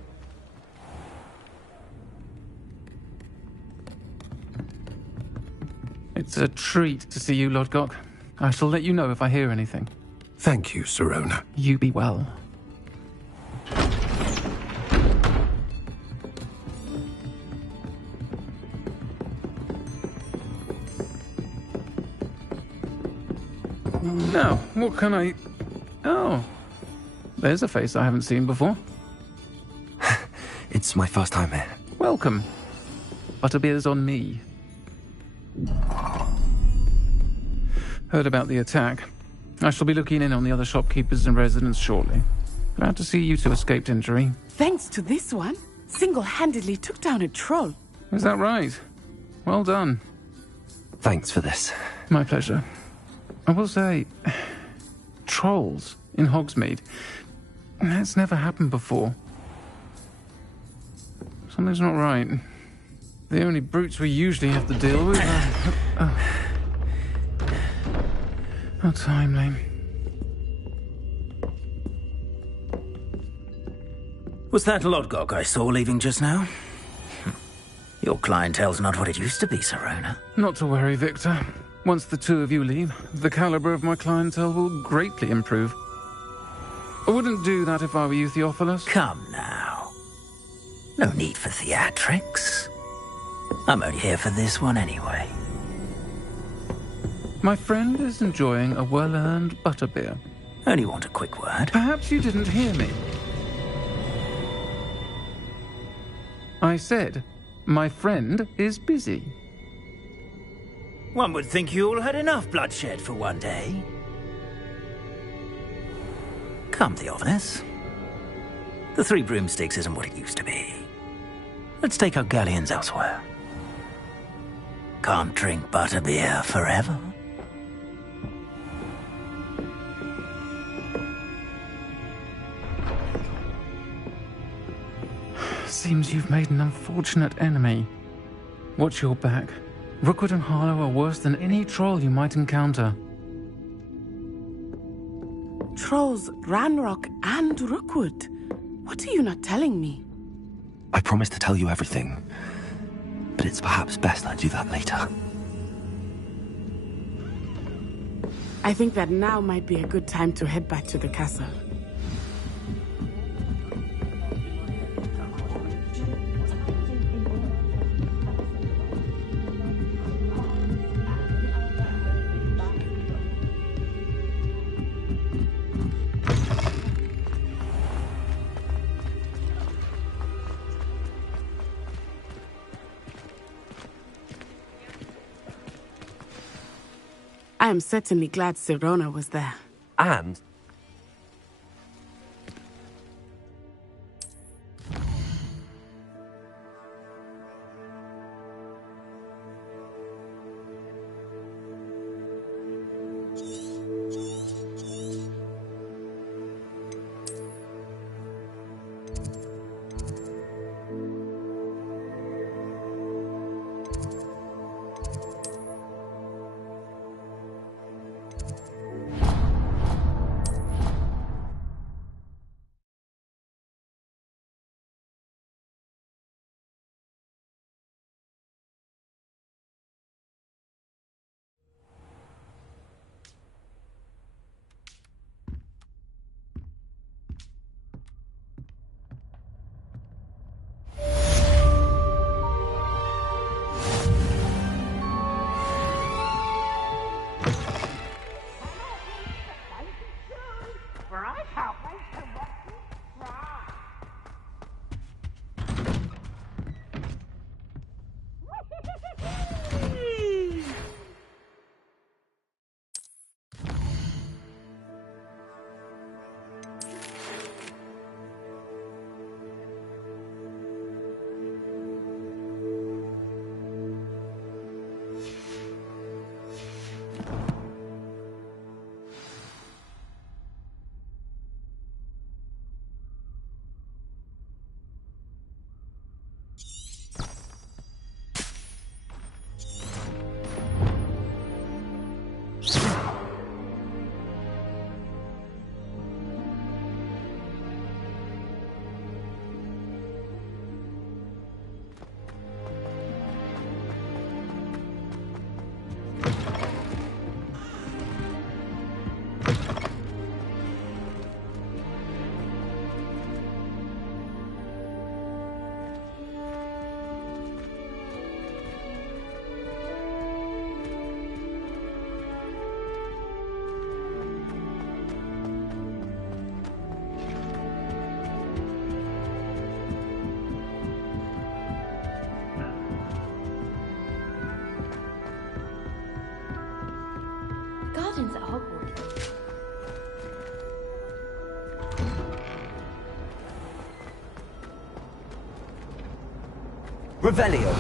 It's a treat to see you, Lodgok. I shall let you know if I hear anything. Thank you, Serona. You be well. Now, what can I... Oh, there's a face I haven't seen before. It's my first time here. Welcome. Butterbeer's on me. Heard about the attack. I shall be looking in on the other shopkeepers and residents shortly. Glad to see you two escaped injury. Thanks to this one, single-handedly took down a troll. Is that right? Well done. Thanks for this. My pleasure. I will say, trolls in Hogsmeade. That's never happened before. Something's not right. The only brutes we usually have to deal with are... How timely. Was that Lodgok I saw leaving just now? Your clientele's not what it used to be, Serona. Not to worry, Victor. Once the two of you leave, the caliber of my clientele will greatly improve. I wouldn't do that if I were you, Theophilus. Come now. No need for theatrics. I'm only here for this one anyway. My friend is enjoying a well-earned butterbeer. Only want a quick word. Perhaps you didn't hear me. I said, my friend is busy. One would think you all had enough bloodshed for one day. Come, Theophilus. The Three Broomsticks isn't what it used to be. Let's take our galleons elsewhere. Can't drink butterbeer forever. Seems you've made an unfortunate enemy. Watch your back. Rookwood and Harlow are worse than any troll you might encounter. Trolls, Ranrock, and Rookwood. What are you not telling me? I promised to tell you everything, but it's perhaps best I do that later. I think that now might be a good time to head back to the castle. I am certainly glad Sirona was there. And Gardens at Hogwarts. Revelio.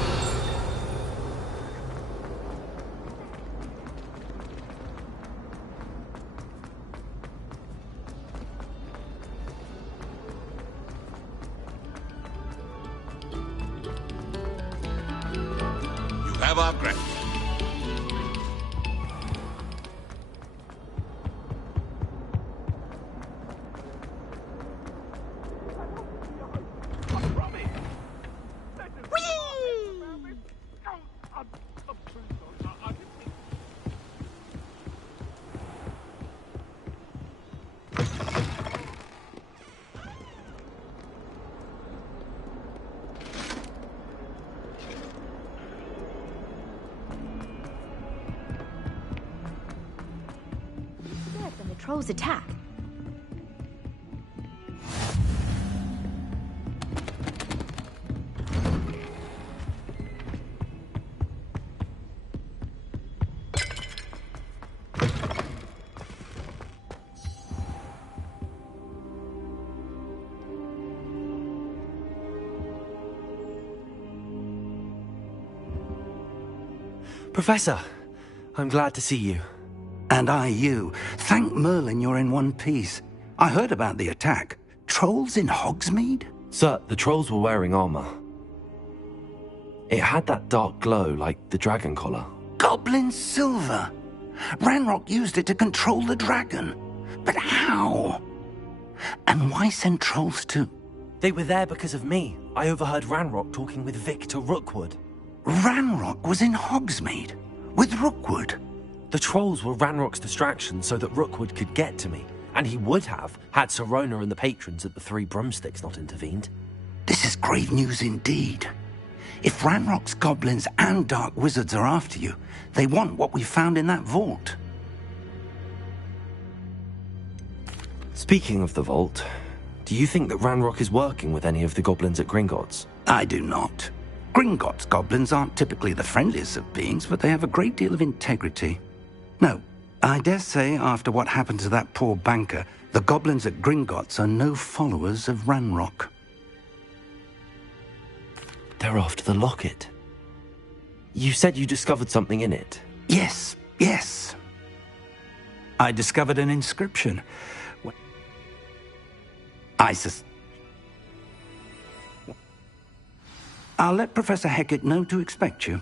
You have our gratitude. When the trolls attack. Professor, I'm glad to see you. And I you. Thank Merlin you're in one piece. I heard about the attack. Trolls in Hogsmeade? Sir, the trolls were wearing armor. It had that dark glow like the dragon collar. Goblin silver! Ranrock used it to control the dragon. But how? And why send trolls too? They were there because of me. I overheard Ranrock talking with Victor Rookwood. Ranrock was in Hogsmeade? With Rookwood? The trolls were Ranrock's distraction so that Rookwood could get to me. And he would have, had Sirona and the patrons at the Three Broomsticks not intervened. This is grave news indeed. If Ranrock's goblins and dark wizards are after you, they want what we found in that vault. Speaking of the vault, do you think that Ranrock is working with any of the goblins at Gringotts? I do not. Gringotts goblins aren't typically the friendliest of beings, but they have a great deal of integrity. No, I dare say after what happened to that poor banker, the goblins at Gringotts are no followers of Ranrock. They're after the locket. You said you discovered something in it. Yes. I discovered an inscription. I'll let Professor Hecat know to expect you.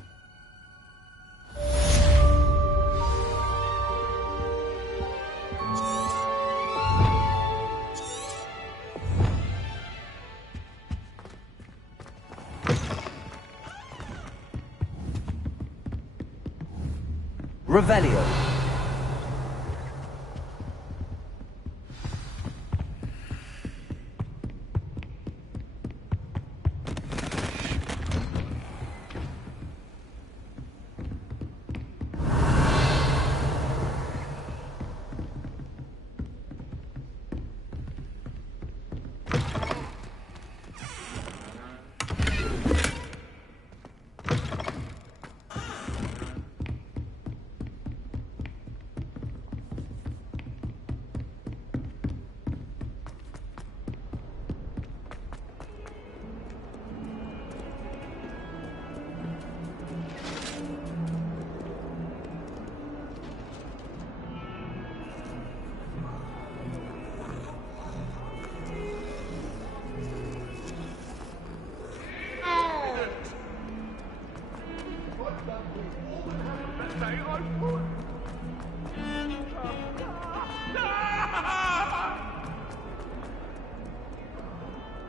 Revelio.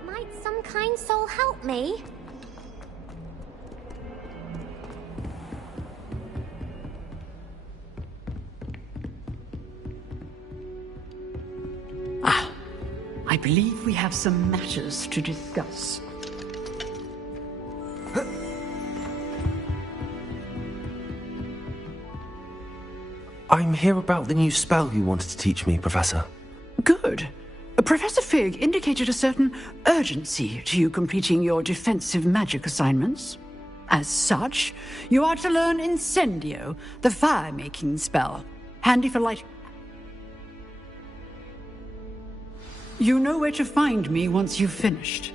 Might some kind soul help me? I believe we have some matters to discuss. I'm here about the new spell you wanted to teach me, Professor. Good. Professor Fig indicated a certain urgency to you completing your defensive magic assignments. As such, you are to learn Incendio, the fire-making spell, handy for light. You know where to find me once you've finished.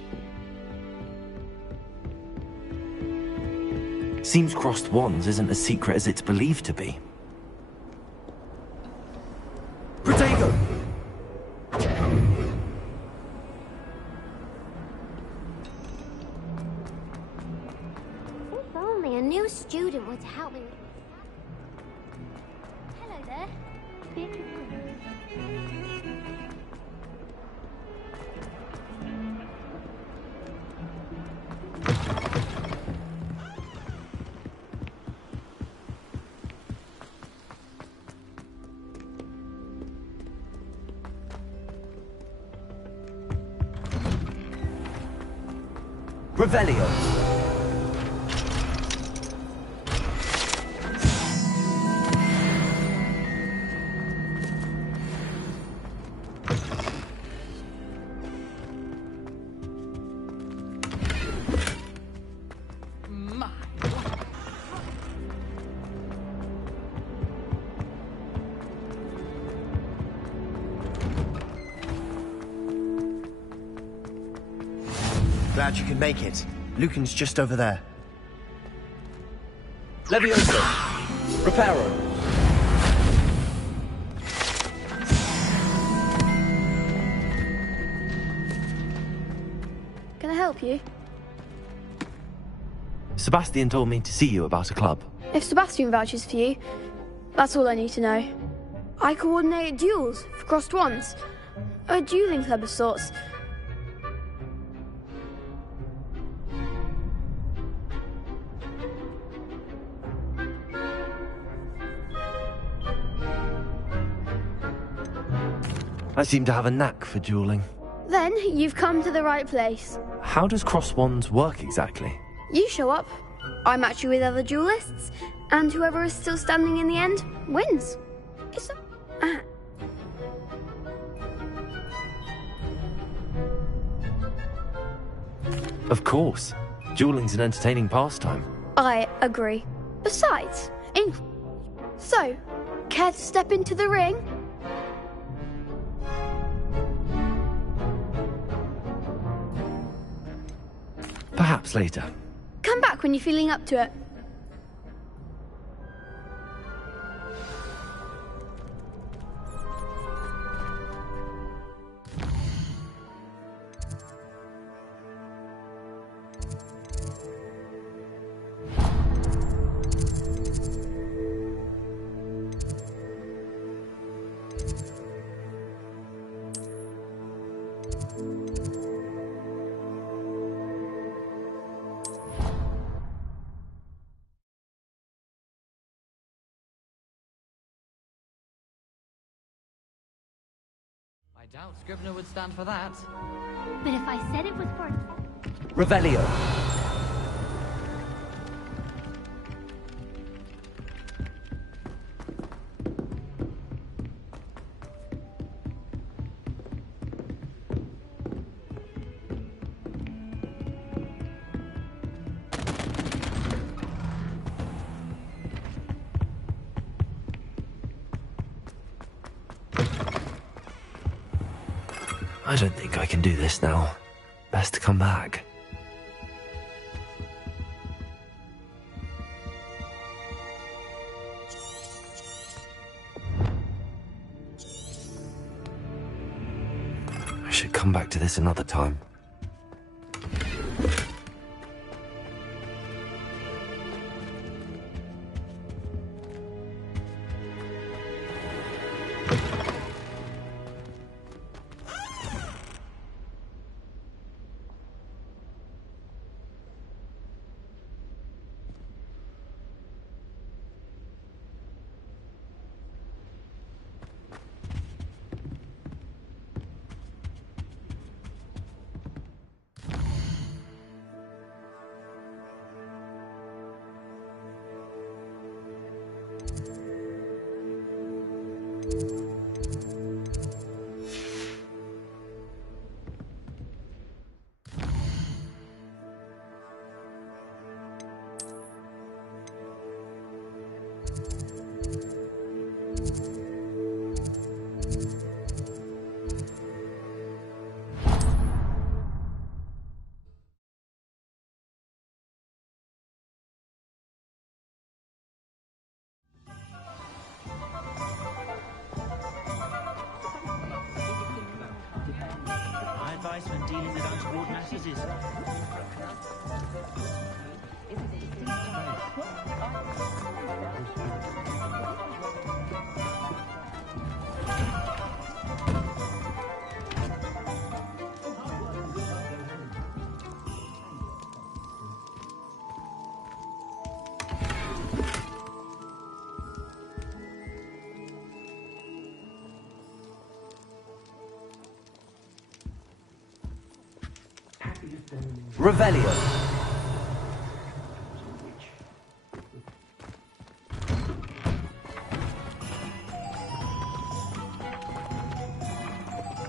Seems crossed wands isn't as secret as it's believed to be. Protego! If only a new student were to help me. Hello there. Revelio. Glad you could make it. Lucan's just over there. Levioso! Reparo. Can I help you? Sebastian told me to see you about a club. If Sebastian vouches for you, that's all I need to know. I coordinate duels for crossed wands. A dueling club of sorts. I seem to have a knack for dueling. Then you've come to the right place. How does cross wands work exactly? You show up, I match you with other duelists, and whoever is still standing in the end wins. It's a... Of course. Dueling's an entertaining pastime. I agree. Besides, So, care to step into the ring? Perhaps later. Come back when you're feeling up to it. I doubt Scrivener would stand for that. But if I said it was for... Revelio. I don't think I can do this now. Best to come back. I should come back to this another time. My advice when dealing with untoward matters is... Revelio.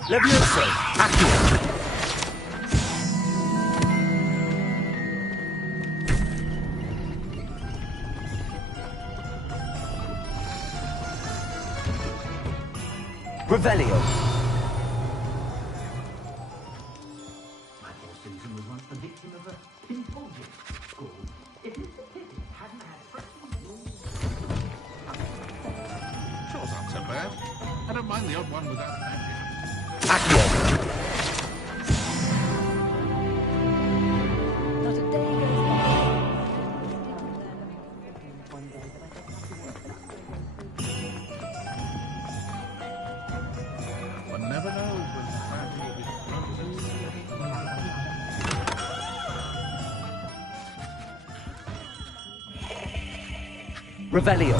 Levioso. Accio. Revelio. don't mind the odd one without magic. Accio. One never knows when society will be Revelio.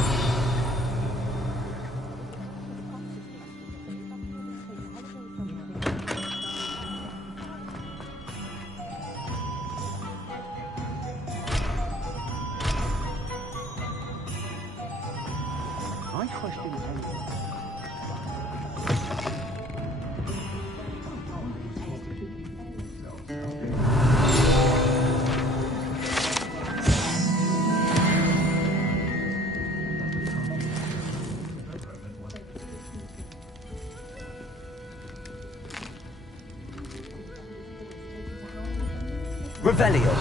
My question is Revelio.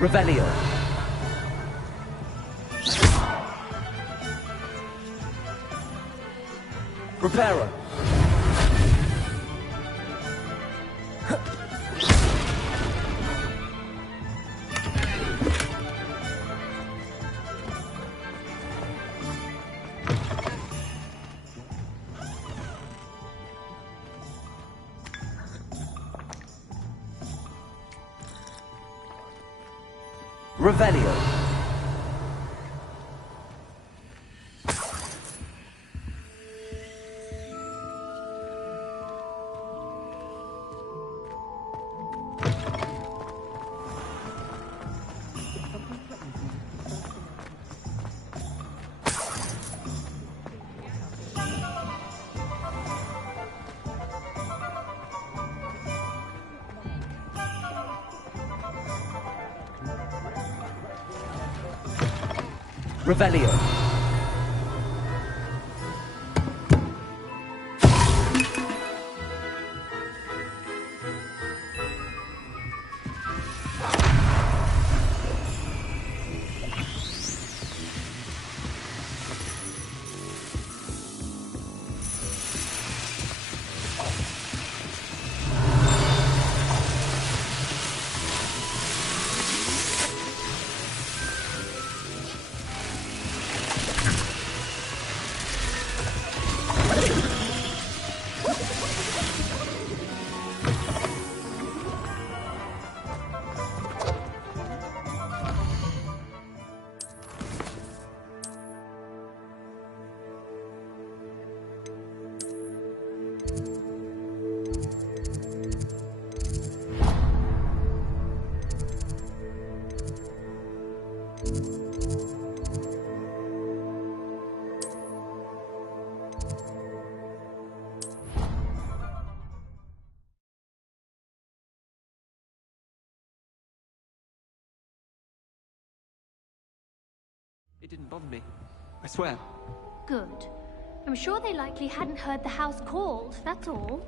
Revelio. Reparo. Revelio. Revelio. It didn't bother me. I swear. Good. I'm sure they likely hadn't heard the house called, that's all.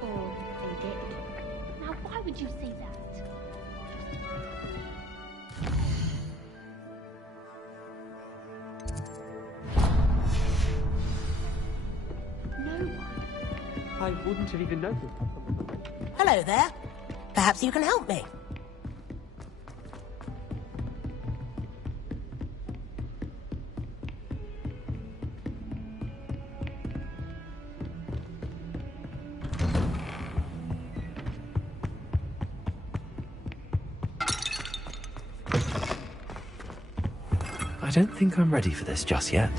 Or they did. Now, why would you say that? No one. I wouldn't have even noticed. Hello there. Perhaps you can help me. I don't think I'm ready for this just yet.